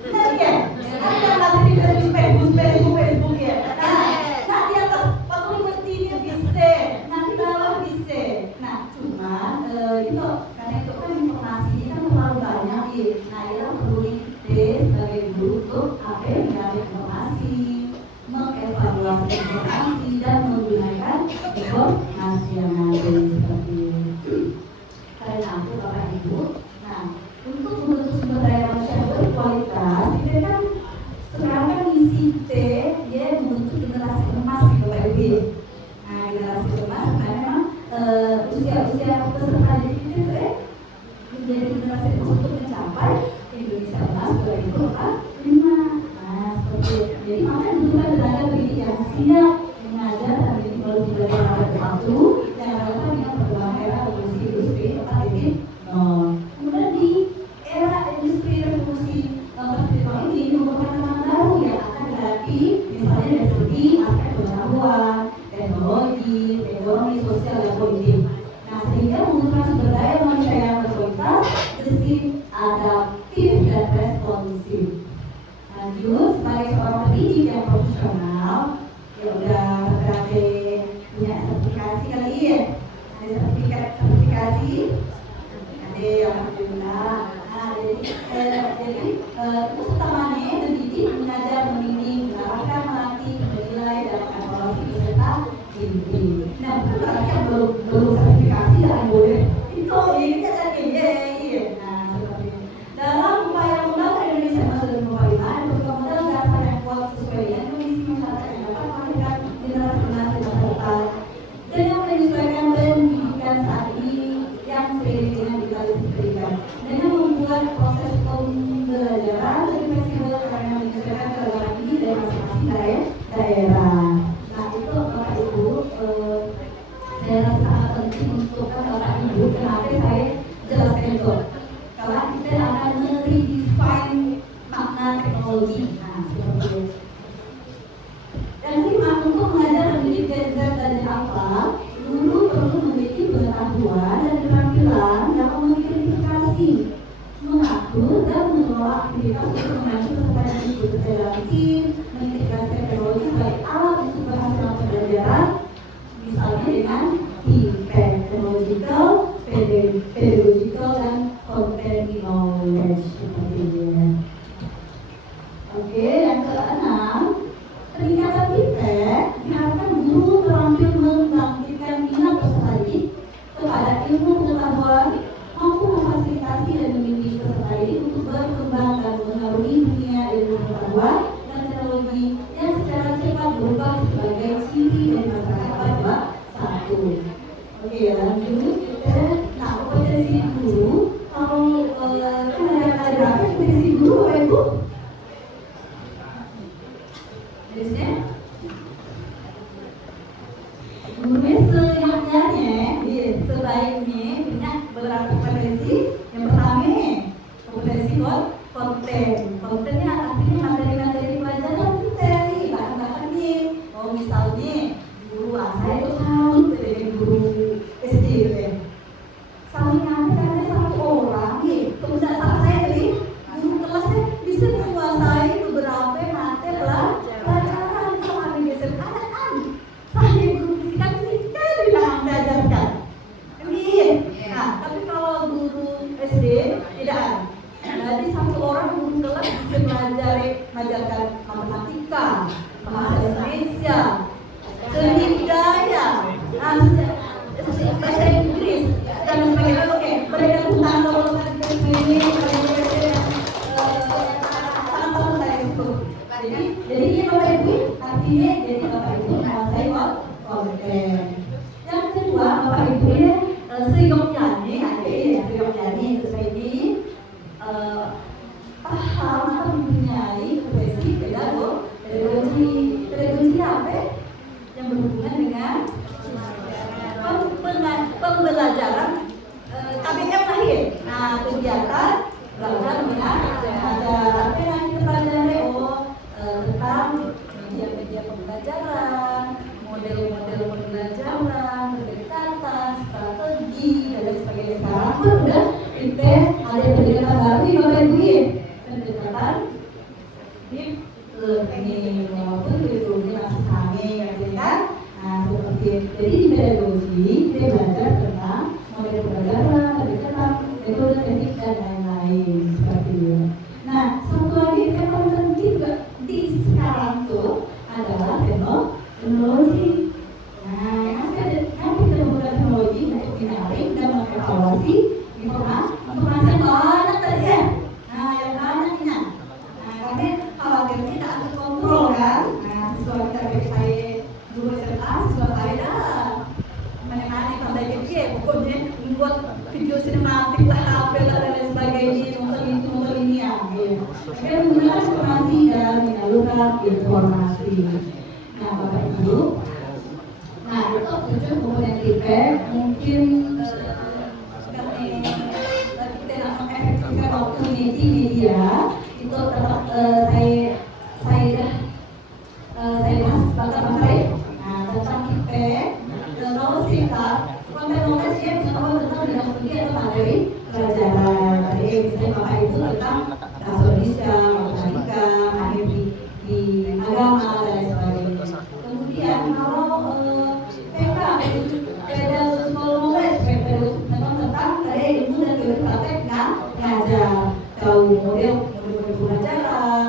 Benar ya? Ada nanti di Facebook ya. Nah di atas 45 ini bisa, nanti bawah bisa. Nah cuma itu karena itu kan informasi kan terlalu banyak ya. Nah itu perlu kita sebagai guru untuk apa yang mencari informasi, mengevaluasi informasi dan menggunakan informasi yang ada seperti itu. Karena itu Bapak Ibu, nah untuk membentuk sumber daya manusia berkualitas, kita kan sekarang kan misi kita dia membentuk generasi emas gitu Bapak Ibu. Nah generasi emas karena memang usia peserta didik kita menjadi generasi emas untuk mencapai Indonesia emas 2045. Nah seperti itu. Jadi makanya dibutuhkan tenaga pendidik yang siap mengajar dan mendidik melalui pembelajaran abad satu yang relevan dengan perkembangan era revolusi industri 4.0. Kemudian di era industri revolusi 4.0 ini merupakan tantangan baru yang akan dihadapi misalnya dari segi aspek pengetahuan, teknologi, ekonomi, sosial, dan politik. Nah sehingga membutuhkan sumber daya manusia yang berkualitas, gesit, adaptif, dan responsif. Lanjut, sebagai seorang pendidik yang profesional, ya udah berarti punya sertifikasi kali ya. Ada sertifikasi, ada alhamdulillah. Nah, jadi itu utamanya mendidik, mengajar, membimbing, mengarahkan, melatih, menilai, dan evaluasi peserta didik. Nah, bukan berarti yang belum sertifikasi yang boleh itu ini kan iya. Nah, seperti itu. Dalam upaya membangun Indonesia emas 2045, berkemudian dasar yang kuat sesuai dengan kondisi masyarakat yang dapat melahirkan generasi emas di masa depan dengan menyesuaikan pendidikan saat ini yang seiring dengan digitalisasi pendidikan dengan membuat proses pembelajaran lebih fleksibel karena menyesuaikan keragaman ini dari masing-masing daerah. Nah itu Bapak Ibu saya rasa sangat penting untuk Bapak Ibu. Kenapa saya jelaskan itu? Kalau kita akan redefine makna teknologi. Nah seperti itu. Dan lima, untuk mengajar dan mendidik Gen Z dan Alpha, guru perlu memiliki pengetahuan dan keterampilan dalam mengidentifikasi, mengatur, dan mengelola aktivitas untuk membantu peserta didik bekerja dalam tim, mengintegrasikan teknologi sebagai alat Oke, lanjut kita. Nah, kompetensi guru. Kalau kan ada berapa kompetensi guru, Bapak Ibu? Jenisnya? Gurunya sebaiknya punya beberapa kompetensi. Yang pertama kompetensi kontennya artinya materi-materi pelajaran kita nih, bahan-bahannya. Oh misalnya guru saya itu harus dari guru SD ya. Salingnya ada satu orang nih, kemudian saya dari guru kelasnya bisa menguasai beberapa materi pelajaran. Kalau ada geser kanan, saya guru fisika tidak mengajarkan. Nah, tapi kalau guru SD tidak ada. Jadi satu orang guru kelas bisa mengajarkan matematika, bahasa Indonesia, seni budaya, bahasa Inggris dan sebagainya. Oke, mereka tentang kalau ini sangat saya itu. Jadi ini Bapak Ibu artinya jadi Bapak Ibu menguasai konten. Yang kedua Bapak Ibu ya seyogyanya seperti paham atau mempunyai kompetensi pedagogi apa yang berhubungan dengan pembelajaran KBM lahir. Nah, kegiatan belajar mengajar apa yang kita pelajari tentang media pembelajaran, model-model pembelajaran, pendekatan, strategi dan lain sebagainya. Sekarang pun udah ada pendekatan baru di Bapak Ibu ya, pendekatan ini walaupun kurikulumnya masih sama kan. Nah seperti jadi di pedagogi kita belajar tentang model pembelajaran, pendekatan, metode, teknik dan lain-lain seperti itu. Nah satu lagi yang paling penting juga di sekarang tuh adalah teknologi. Nah yang kita menggunakan teknologi untuk menyaring dan mengevaluasi informasi yang banyak tadi ya. Nah yang banyak ini. Nah kami khawatirnya tidak ada kontrol kan. Nah siswa kita saya guru SMA, siswa saya dah menemani pandai dia pokoknya membuat video sinematik lah, apa lah dan lain sebagainya, nonton ini ya. Kita menggunakan informasi dan menyalurkan informasi. Nah Bapak Ibu, nah itu 7 komponen feedback mungkin waktu media itu tetap saya bahas bakal-bakal. Nah tentang feedback kalau singkat konten knowledge ya pengetahuan tentang bidang studi atau materi pelajaran. Tadi misalnya Bapak Ibu tentang bahasa Indonesia, matematika, mahir di agama dan lain sebagainya. Kemudian kalau PK pedagogical knowledge tentang dari ilmu dan teori praktek ngajar, tahu model pembelajaran,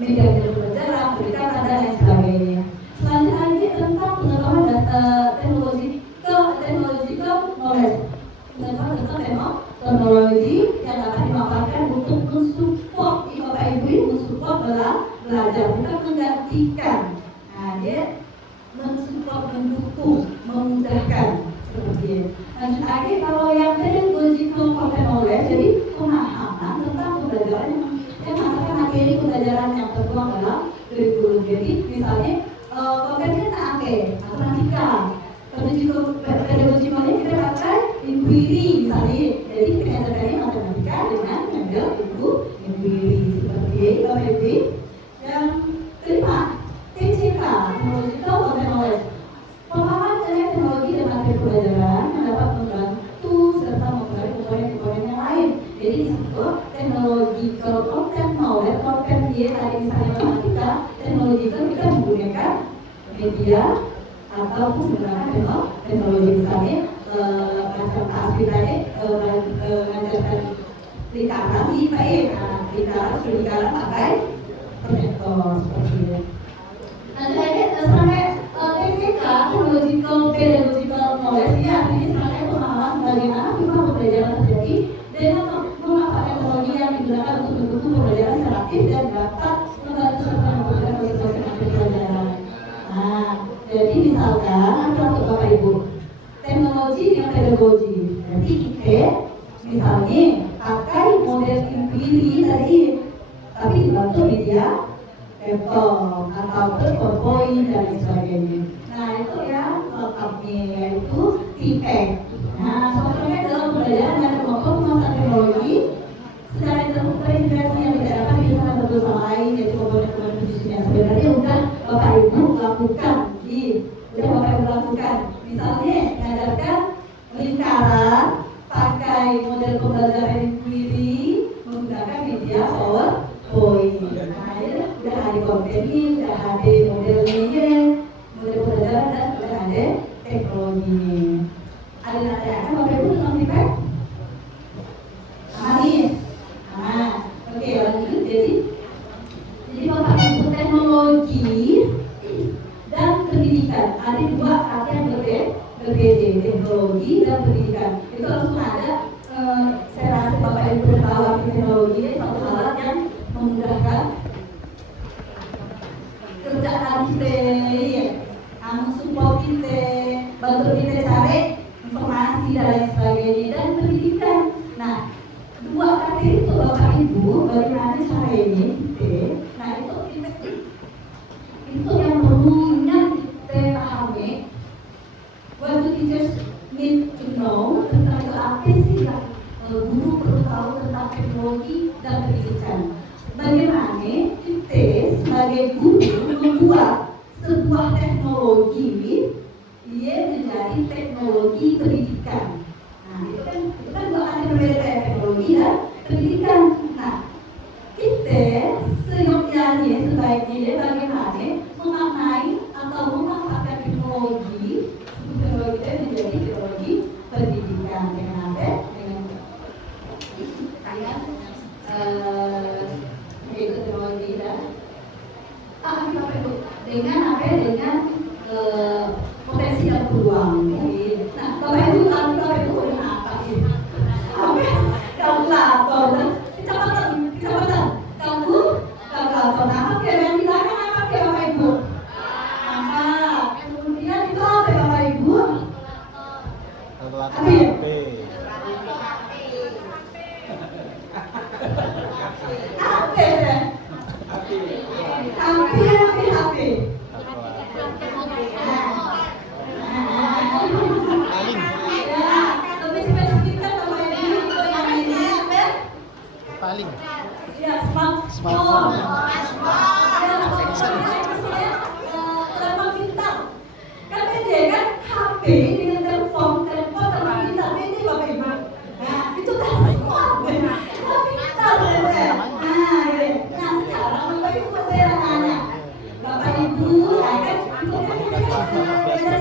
media pembelajaran, pendekatan dan lain sebagainya. Selanjutnya tentang pengetahuan technological knowledge, pengetahuan tentang teknologi yang dapat dimanfaatkan untuk mensupport Bapak Ibu, mensupport belajar, bukan menggantikan. Nah dia mensupport, mendukung, memudahkan seperti itu. Lanjut lagi kalau yang pedagogical knowledge, jadi pemahaman tentang pembelajaran yang menggunakan materi pembelajaran yang tertuang dalam kurikulum. Jadi misalnya kontennya tentang matematika, pedagogical kita pakai inquiry misalnya. Jadi pengajarannya matematika dengan model itu inquiry seperti itu Bapak Ibu. Yang kelima TCK, technological knowledge. Pemahaman mengenai teknologi dan materi pembelajaran yang dapat membantu serta memperoleh komponen-komponen yang lain. Jadi disebut technological knowledge, konten dia tadi misalnya matematika, teknological kita menggunakan media ataupun menggunakan teknologi misalnya macam asli tadi mengajarkan lingkaran di baik, lingkaran pakai proyektor seperti itu. Nanti lagi sampai TPK, pedagogical knowledge, ini artinya sampai pemahaman bagaimana kita pembelajaran terjadi dengan memanfaatkan teknologi yang digunakan untuk mendukung pembelajaran secara aktif dan dapat membantu serta memberikan proses pembelajaran. Nah, jadi misalkan untuk Bapak Ibu, pedagogi. Jadi kita misalnya pakai model ini tadi, tapi dibantu media laptop ataupun PowerPoint dan sebagainya. Nah itu ya lengkapnya, yaitu TPEG. Nah soalnya dalam pembelajaran dan penggunaan teknologi secara terintegrasi yang tidak dapat bisa satu sama lain, yaitu komponen-komponen fisiknya. Sebenarnya udah Bapak Ibu lakukan misalnya mengajarkan lingkaran pakai model pembelajaran inquiry menggunakan media PowerPoint. Nah ini udah ada kontennya, udah ada modelnya, model pembelajaran dan udah ada teknologinya. Ada nanti Bapak Ibu tentang feedback? Nah, oke lanjut. Jadi Bapak Ibu teknologi dan pendidikan ada dua kata yang berbeda, teknologi dan pendidikan. Itu langsung ada. Saya rasa Bapak Ibu sudah tahu arti teknologi satu alat yang memudahkan kerjaan kita, mensupport kita, bantu kita cari informasi dan lain sebagainya. Dan pendidikan. Nah, dua kata itu Bapak Ibu bagaimana caranya kita. Nah itu yang perlunya kita pahami. What do teachers need to know tentang itu apa sih ya? Guru perlu tahu tentang teknologi dan pendidikan. Bagaimana kita sebagai guru membuat sebuah teknologi ia menjadi teknologi pendidikan. Nah itu kan dua kata berbeda, teknologi dan pendidikan. Nah kita seyogyanya sebaiknya bagaimana memaknai atau memanfaatkan teknologi kita menjadi teknologi pendidikan dengan apa? Dengan yaitu teknologi dan dengan apa? Dengan potensi dan peluang. Nah, Bapak Ibu udah apa sih? Kalkulator. Kecepatan. Kalkulator. Nah, apa yang di belakang apa Bapak Ibu? Kemudian itu apa Bapak Ibu? HP. Paling. Ya, smartphone. Telepon pintar. Kan beda kan HP dengan telepon pintar beda Bapak Ibu. Nah, itu kan smart. Pintar beda. Nah, sekarang Bapak Ibu saya tanya. Bapak Ibu, kan itu kan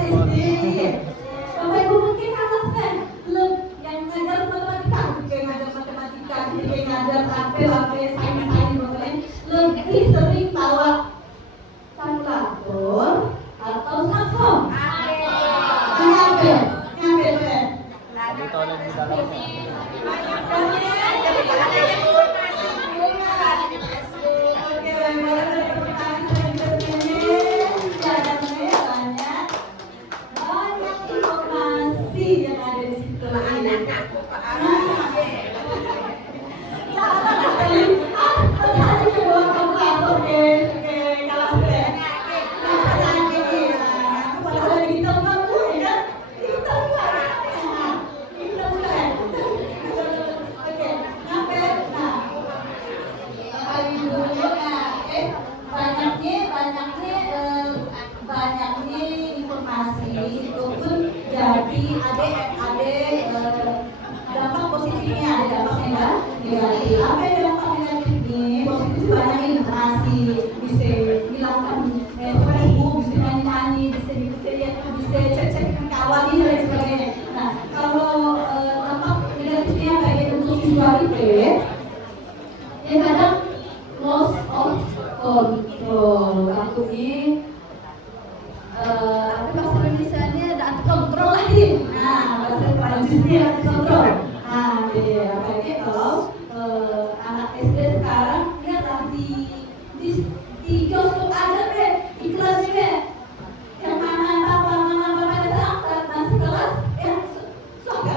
SD. Bapak Ibu mungkin kan yang ngajar matematika, jadi ngajar sains lebih sering bawa kalkulator atau smartphone. Nyampe. Ditolong di dalamnya. Oke, boleh ada pertanyaan selanjutnya. Banyak informasi yang ada di situ. Banyaknya informasi itu pun jadi ada dampak positifnya, ada dampak negatif. Apa yang dampak negatifnya? Positif banyak informasi, bisa melakukan Facebook, bisa nyanyi-nyanyi, bisa cek-cek dengan kawan ini dan sebagainya. Nah, kalau dampak negatifnya kayak untuk siswa itu, ya kadang loss of control, takutnya apa bahasa Indonesianya ada kontrol lagi. Nah, bahasa Prancisnya ada kontrol. Nah, apalagi kalau anak SD sekarang lihatlah di bioskop aja deh, iklannya deh. Yang mana apa pada saat nanti kelas ya suka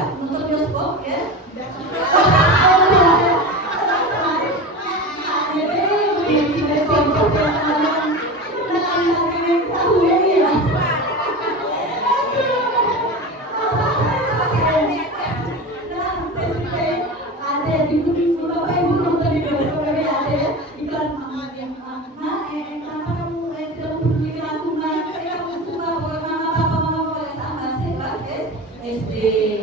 bikin aku mati, aku suka buat mama boleh sama saya kelas SD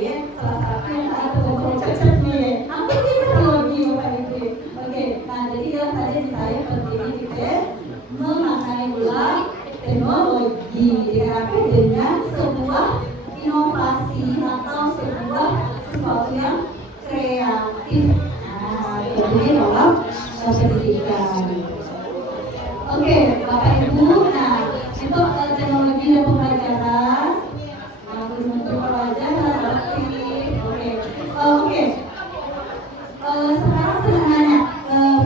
ya, salah satu yang ada pokok cacat nih. Apa sih teknologi Bapak Ibu? Oke, nah jadi yang tadi saya berdiri kita memaknai ulang teknologi dikarenakan dengan sebuah inovasi atau sebuah sesuatu yang kreatif. Nah, ini dalam pendidikan. Oke, Bapak Ibu, nah untuk teknologi dan pembelajaran, untuk pelajaran aktif. Oke. Sekarang saya nanya,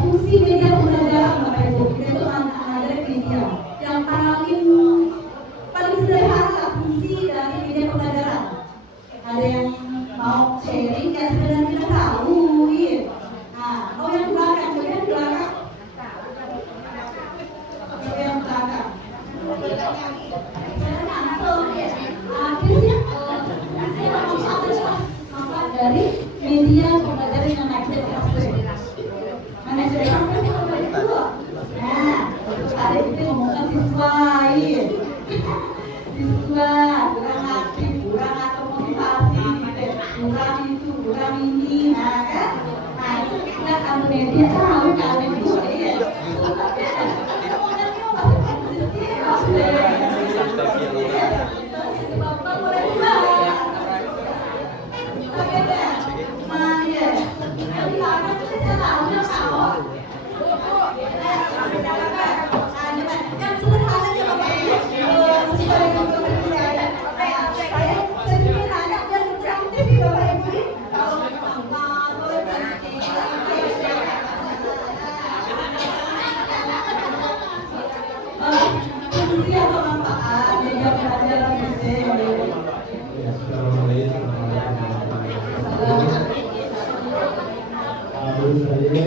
fungsi media pembelajaran Bapak Ibu, kita itu ada media yang paling sederhana fungsi dari media pembelajaran. Ada yang mau sharing yang sebenarnya kita tahu, ya. Nah, mau yang belakang, coba yang belakang. Coba yang belakang. Saya ngantuk ya. Akhirnya, saya mau apa dari media pembelajaran yang naik di kelas. Mana sudah sampai itu? Nah, ada itu ngomongkan siswa, ya. Siswa kurang aktif, kurang atau motivasi, kurang itu, kurang ini, nah kan? Nah itu kita kamu media tahu kan itu ya. Bapak boleh buat. Nah ya, yang belakang itu saya tahu yang tahu. Yang sederhana aja Bapak Ibu. Sesuai dengan kepercayaan saya. Saya sedikit nanya biar interaktif ya Bapak Ibu. Kalau manfaat, boleh berhenti. Fungsi atau manfaat media pembelajaran ini. Menurut saya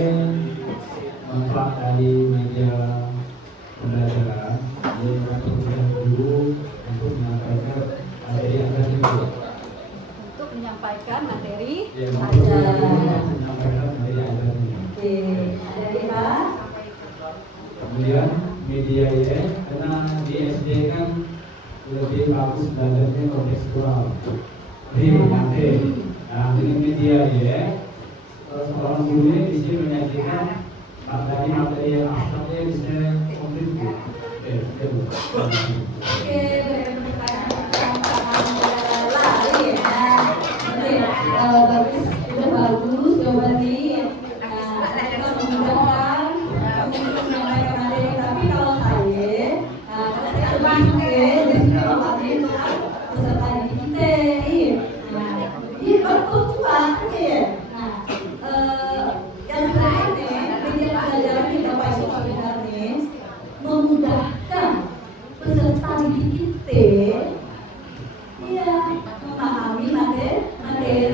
manfaat dari media pembelajaran ini mempermudah guru untuk menyampaikan materi yang ada Untuk menyampaikan materi menyampaikan materi yang ada. Oke, ada lima. Kemudian media ya, karena di SD kan lebih bagus belajarnya kontekstual, real nanti. Nah dengan media ya, seorang gurunya bisa menyajikan materi yang abstraknya bisa komplit. Oke, lari ya. Bagus, sudah bagus jawabannya. Kita memudahkan untuk menyampaikan materi. Tapi kalau saya lebih di sini materi tentang peserta didik kita. Nah, ini betul cuan ya. Nah, yang sebenarnya media pembelajaran kita Bapak Ibu sebenarnya memudahkan peserta didik kita memahami materi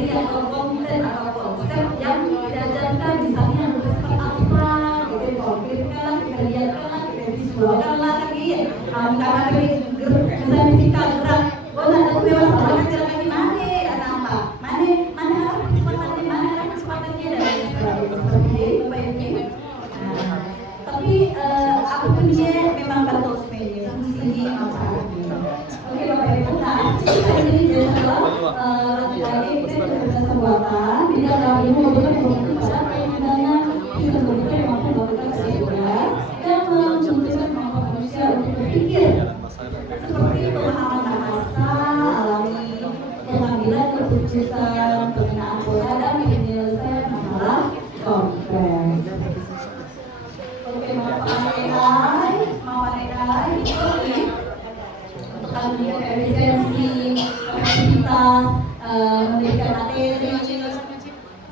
atau konten atau konsep yang diajarkan, misalnya yang bersifat abstrak, kita konkretkan, kita lihatkan, kita visualkan lagi. Materi misalnya fisika gerak, nanti lewat sama gerakan di mana, dan apa, mana arah kecepatannya, mana arah kecepatannya dan lain sebagainya. Seperti itu Bapak Ibu. Tapi apapun dia memang betul sebenarnya fungsi manfaatnya. Oke Bapak Ibu, nah kita ini adalah lagi-lagi kita berdasarkan buatan tidak dalam ilmu memberikan informasi pada penggunaannya bisa memberikan yang mampu melakukan kesimpulan dan menunjukkan kemampuan manusia untuk berpikir seperti pemahaman bahasa, alami, pengambilan keputusan, penggunaan pola dan penyelesaian masalah kompleks. Oke, manfaat AI untuk meningkatkan efisiensi, efektivitas, memberikan materi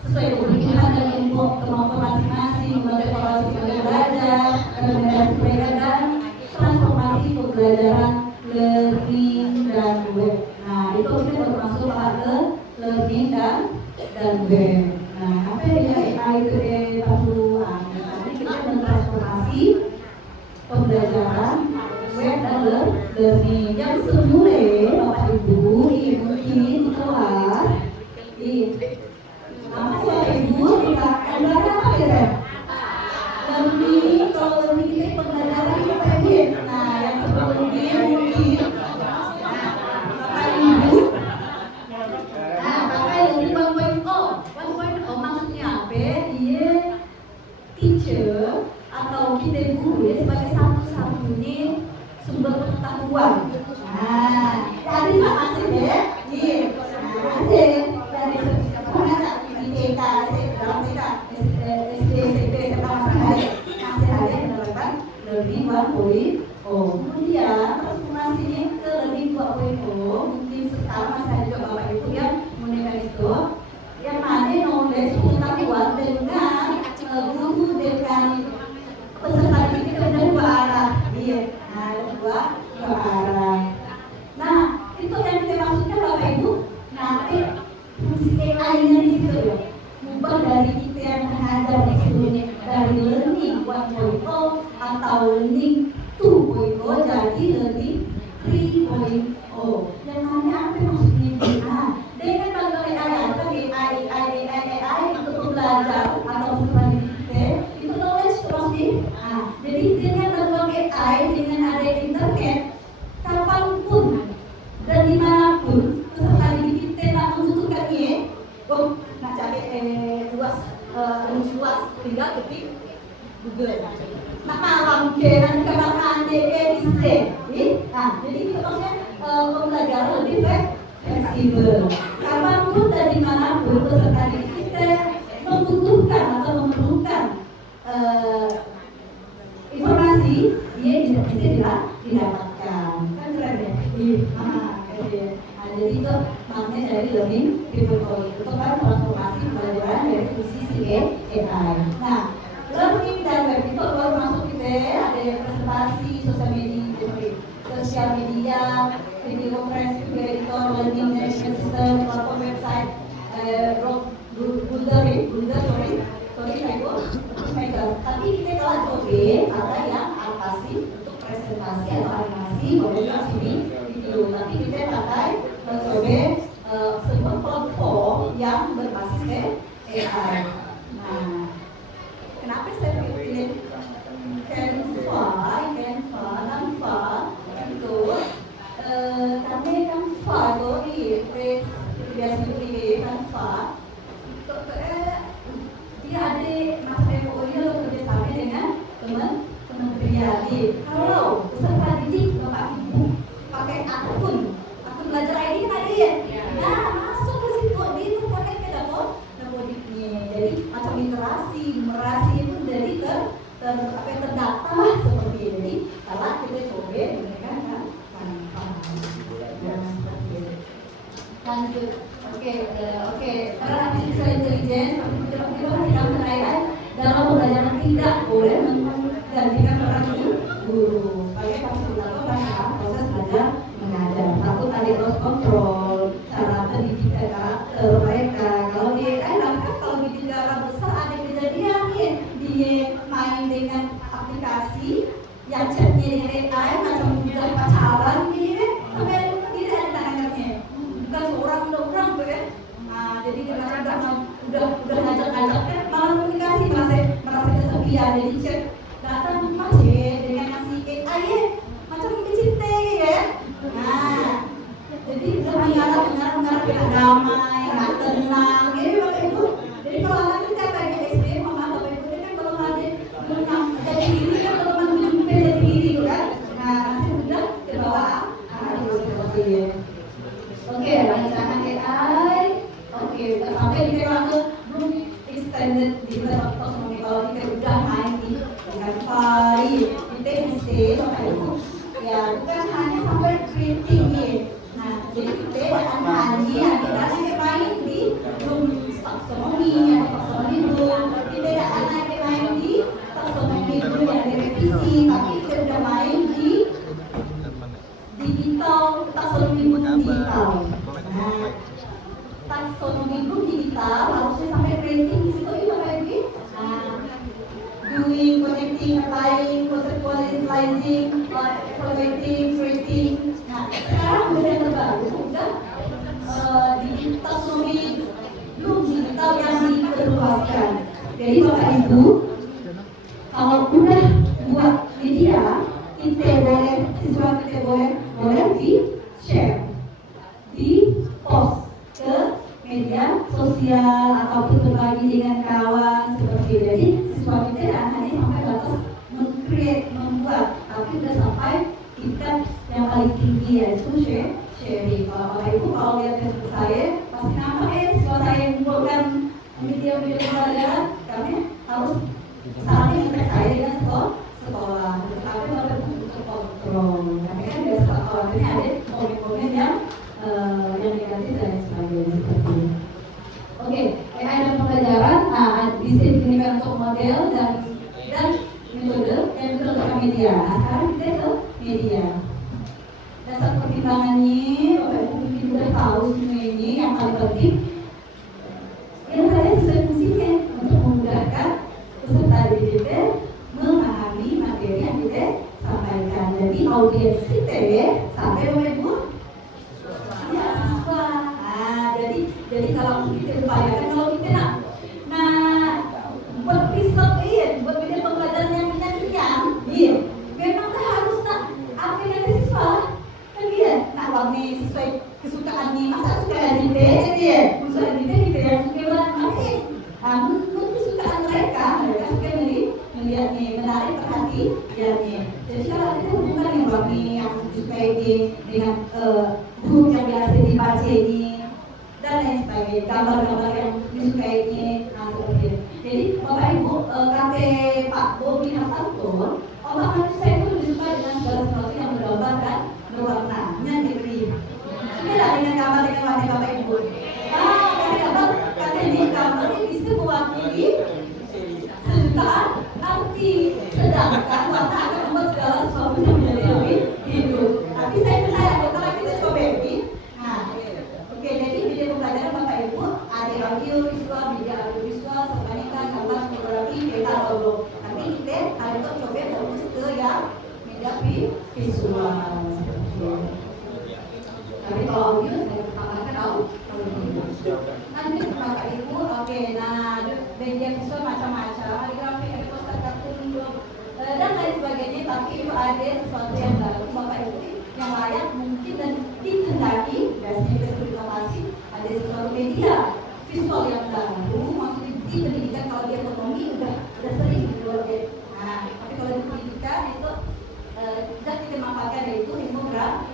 sesuai kebutuhan dan kemampuan masing-masing, mengevaluasi belajar, rekomendasi mereka dan transformasi pembelajaran learning dan web. Nah, itu kita termasuk pada learning dan web. Nah, apa yang AI itu Tadi kita mentransformasi pembelajaran web dan learning yang semula Bapak Ibu mungkin di kelas apa Bapak Ibu dikatakan apa ya? Learning, kalau learning kita pembelajaran Bapak Ibu. Nah, yang sebelumnya sumber pengetahuan. Nah, tadi Pak Masih ya, iya, Masih dari mana IPK, dalam TK, SD, SMP, SMA masih ada menerapkan learning 1.0. Kemudian transformasinya ke learning 2.0, mungkin sekarang masih ada juga Bapak Ibu yang menggunakan itu, yang mana knowledge pengetahuan dengan guru dengan peserta didik itu ada dua arah, iya, nah ada dua arah. Nah itu yang kita maksudkan Bapak Ibu, nanti fungsi AI-nya di situ ya, mubah dari kita yang mengajar di sebelumnya dari learning 1.0 atau learning 2.0 jadi learning 3.0. Yang mana apa maksudnya? Nah, dengan bantuan AI untuk belajar atau seperti itu knowledge pasti. Nah, jadi dengan bantuan AI dengan ada internet kapanpun dan dimanapun peserta didik kita nak membutuhkan ini, nak cari luas tinggal ketik Google. Nak malam ke nanti kamar mandi bisa. Nah, jadi itu maksudnya pembelajaran lebih fleksibel. Kapanpun dan dimanapun peserta didik kita membutuhkan atau memerlukan informasi, dia bisa didapatkan. Kan keren ya? Jadi itu maknanya dari learning 3.0 itu kan transformasi pembelajaran dari fungsi si AI. Nah, learning dan web itu baru masuk kita ada presentasi sosial media, video conference, video editor, learning management system, platform website, tapi kita telah coba ada yang aplikasi untuk presentasi atau animasi model sini video, tapi kita pakai mencoba sebuah platform yang berbasis AI. Nah, kenapa saya pilih Canva itu karena Canva itu biasa dipilih Canva dia ada materi pokoknya lo kerjasama dengan kementerian. Kalau peserta didik Bapak Ibu pakai akun belajar ID kan ada ya, nah masuk ke situ di itu pakai ke dapur dapodiknya, jadi macam literasi numerasi itu jadi terdata seperti ini. Kalau kita coba menggunakan Canva. Lanjut, oke. Karena artificial intelligence tidak AI dalam pembelajaran tidak boleh menggantikan peran guru sebagai fasilitator dalam proses belajar mengajar. Satu tadi harus kontrol cara pendidikan karakter mereka. Kalau di AI kalau di negara besar ada kejadian dia main dengan aplikasi yang chatnya dengan AI macam udah pacaran gitu sampai tidak ada tangannya, bukan seorang orang tuh ya. Nah jadi dia udah ngajak kan malah komunikasi merasa kesepian, jadi chat datang masih dengan ngasih AI macam mencinta ya. Nah jadi udah mengarah damai, nggak tenang gitu Bapak Ibu. Jadi kalau anak kita kayak SD mama Bapak Ibu kan belum ada jadi diri kan belum menjumpai jadi diri itu kan. Nah nanti udah ke bawah seperti ini. Oke, rancangan AI. Oke, sampai kita langsung belum extended di teknologi. Kalau kita udah main di Canva, kita bisa Bapak Ibu ya bukan hanya sampai printing nih. Nah jadi kita akan nanti main di room taksonomi dulu. Kita akan main di taksonomi dulu yang direvisi, tapi kita udah main di digital taksonomi digital. Nah taksonomi digital harusnya sampai printing di situ itu Bapak Ibu. Doing, connecting, applying, conceptualizing, evaluating, creating. Nah, sekarang udah yang terbaru, udah di taksonomi belum digital yang diperluaskan. Jadi Bapak Ibu, kalau udah buat media, siswa kita boleh di share, di post ke media sosial ataupun berbagi dengan kawan seperti itu. Jadi siswa kita hanya sampai batas membuat, tapi sudah sampai tingkat yang paling tinggi yaitu sharing. Kalau Bapak Ibu kalau lihat Facebook saya pasti nampak siswa saya mengumpulkan media-media pembelajaran, kami harus saling kontak saya dengan sekolah. Tapi Bapak Ibu untuk kontrol, kami kan biasa khawatirnya ada komen-komen yang negatif dan sebagainya seperti itu. Oke, AI dan pembelajaran, di sini diberikan untuk model dan metode yang untuk media. Nah, sekarang kita ke media. Dasar pertimbangannya, Bapak Ibu mungkin sudah tahu semua ini. Yang paling penting, yang tadi sesuai fungsinya untuk memudahkan peserta didik memahami materi yang kita sampaikan. Jadi audiens kita sampai Bapak Ibu ya siswa. Jadi kalau kita upayakan kalau kita buat riset buat media pembelajaran yang ringan, memang harus apa yang ada siswa kan warna sesuai kesukaan nih, masa suka anime musuh anime kita yang suka menurut kesukaan mereka suka melihat menarik perhatian jadi kalau kita hubungkan yang warna yang disukai dengan grup yang biasa dibaca ini dan lain sebagainya, gambar-gambar yang disukainya, seperti itu. Jadi Bapak Ibu, kata Pak Bobi Hartanto, otak manusia itu lebih suka dengan segala sesuatu yang bergambar dan berwarna, yang diberi. Sudah dengan gambar dengan warna Bapak Ibu. Kata ini gambar ini bisa mewakili sejutaan arti, sedangkan warna akan membuat segala sesuatu yang menjadi lebih hidup. Tapi saya percaya kalau kita coba ini, oke, jadi media pembelajaran Bapak Ibu ada audio visual, media audio visual, serta gambar, fotografi, peta, logo. Tapi kita hari itu coba fokus ke yang media visual. Tapi kalau audio saya tambahkan audio. Nanti Bapak Ibu, oke, media visual macam-macam, ada grafik, ada poster, kartun, dan lain sebagainya. Tapi itu ada sesuatu yang baru Bapak Ibu yang layak mungkin dan dikehendaki, biasanya kita sebut inovasi, ada sesuatu media visual yang baru, maksudnya di pendidikan kalau di ekonomi udah sering gitu. Tapi kalau di pendidikan itu sudah kita manfaatkan yaitu infografi.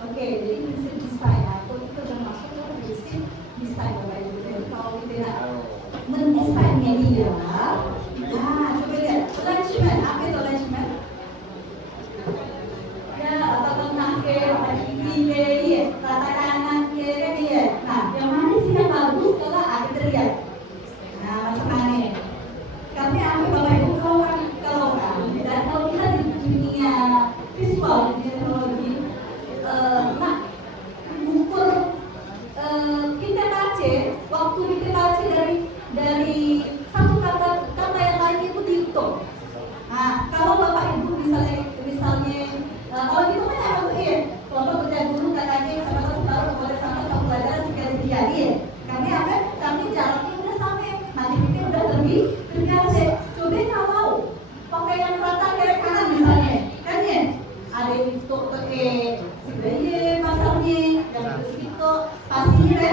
Oke, jadi prinsip desain atau itu termasuk prinsip desain Bapak Ibu. Jadi kalau kita mendesain media, coba lihat arrangement, apa itu arrangement? Atau tengah ke, kiri ke, rata kanan ke, yang mana sih yang bagus kalau kita lihat. Macam mana? Kami ambil Bapak Ibu kalau dan kalau kita di dunia visual, di teknologi, ukur kita baca, waktu kita baca dari satu kata yang lain itu dihitung. Kalau Bapak Ibu misalnya kalau gitu kan kelompok kerja guru katanya sama pelajaran sekian kami jaraknya udah sampai nanti kita udah terbiasa. Coba kalau pakai yang rata kiri kanan misalnya kan ada untuk sebenarnya pasarnya yang itu pastinya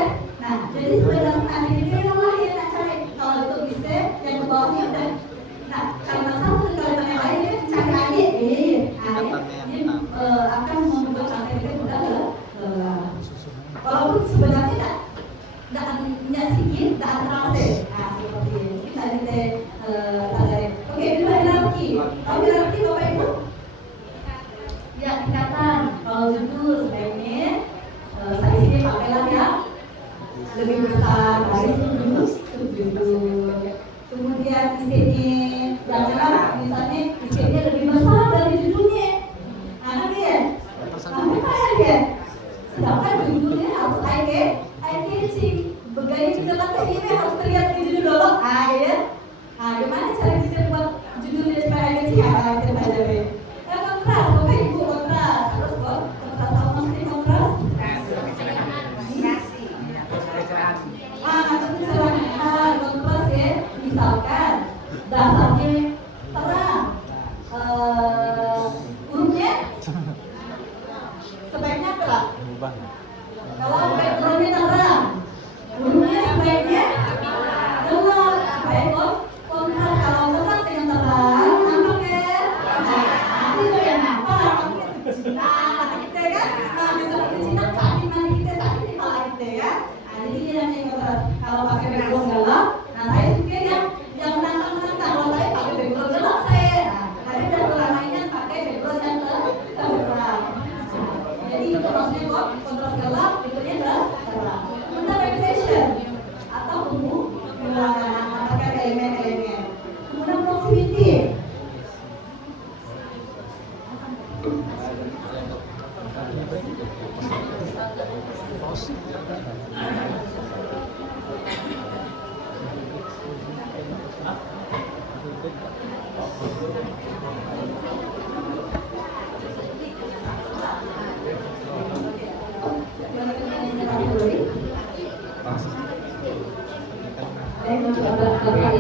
jadi sebenarnya ada yang lain nak cari kalau itu bisa yang ke bawahnya udah kalimat satu kalimat yang lain cari akan membuat sampai kita mudah walaupun sebenarnya tidak sedikit, tidak terasa seperti ini kita sadari. Oke, itu hierarki. Tahu hierarki Bapak Ibu? Ya, tingkatan. Kalau judul sebaiknya saya sini pakailah yang lebih besar dari Nah, mata kita kan, nah misalnya di Cina sakit nanti kita sakit di kepala kita ya. Nah, jadi ini namanya kontras. Kalau pakai background gelap, nah saya suka yang menantang-menantang. Kalau saya pakai background gelap saya, nah ada beberapa mainan pakai background yang terang. Jadi itu maksudnya kok kontras gelap, backgroundnya terang. Kemudian repetition atau pengulangan pakai elemen-elemen. Kemudian proximity.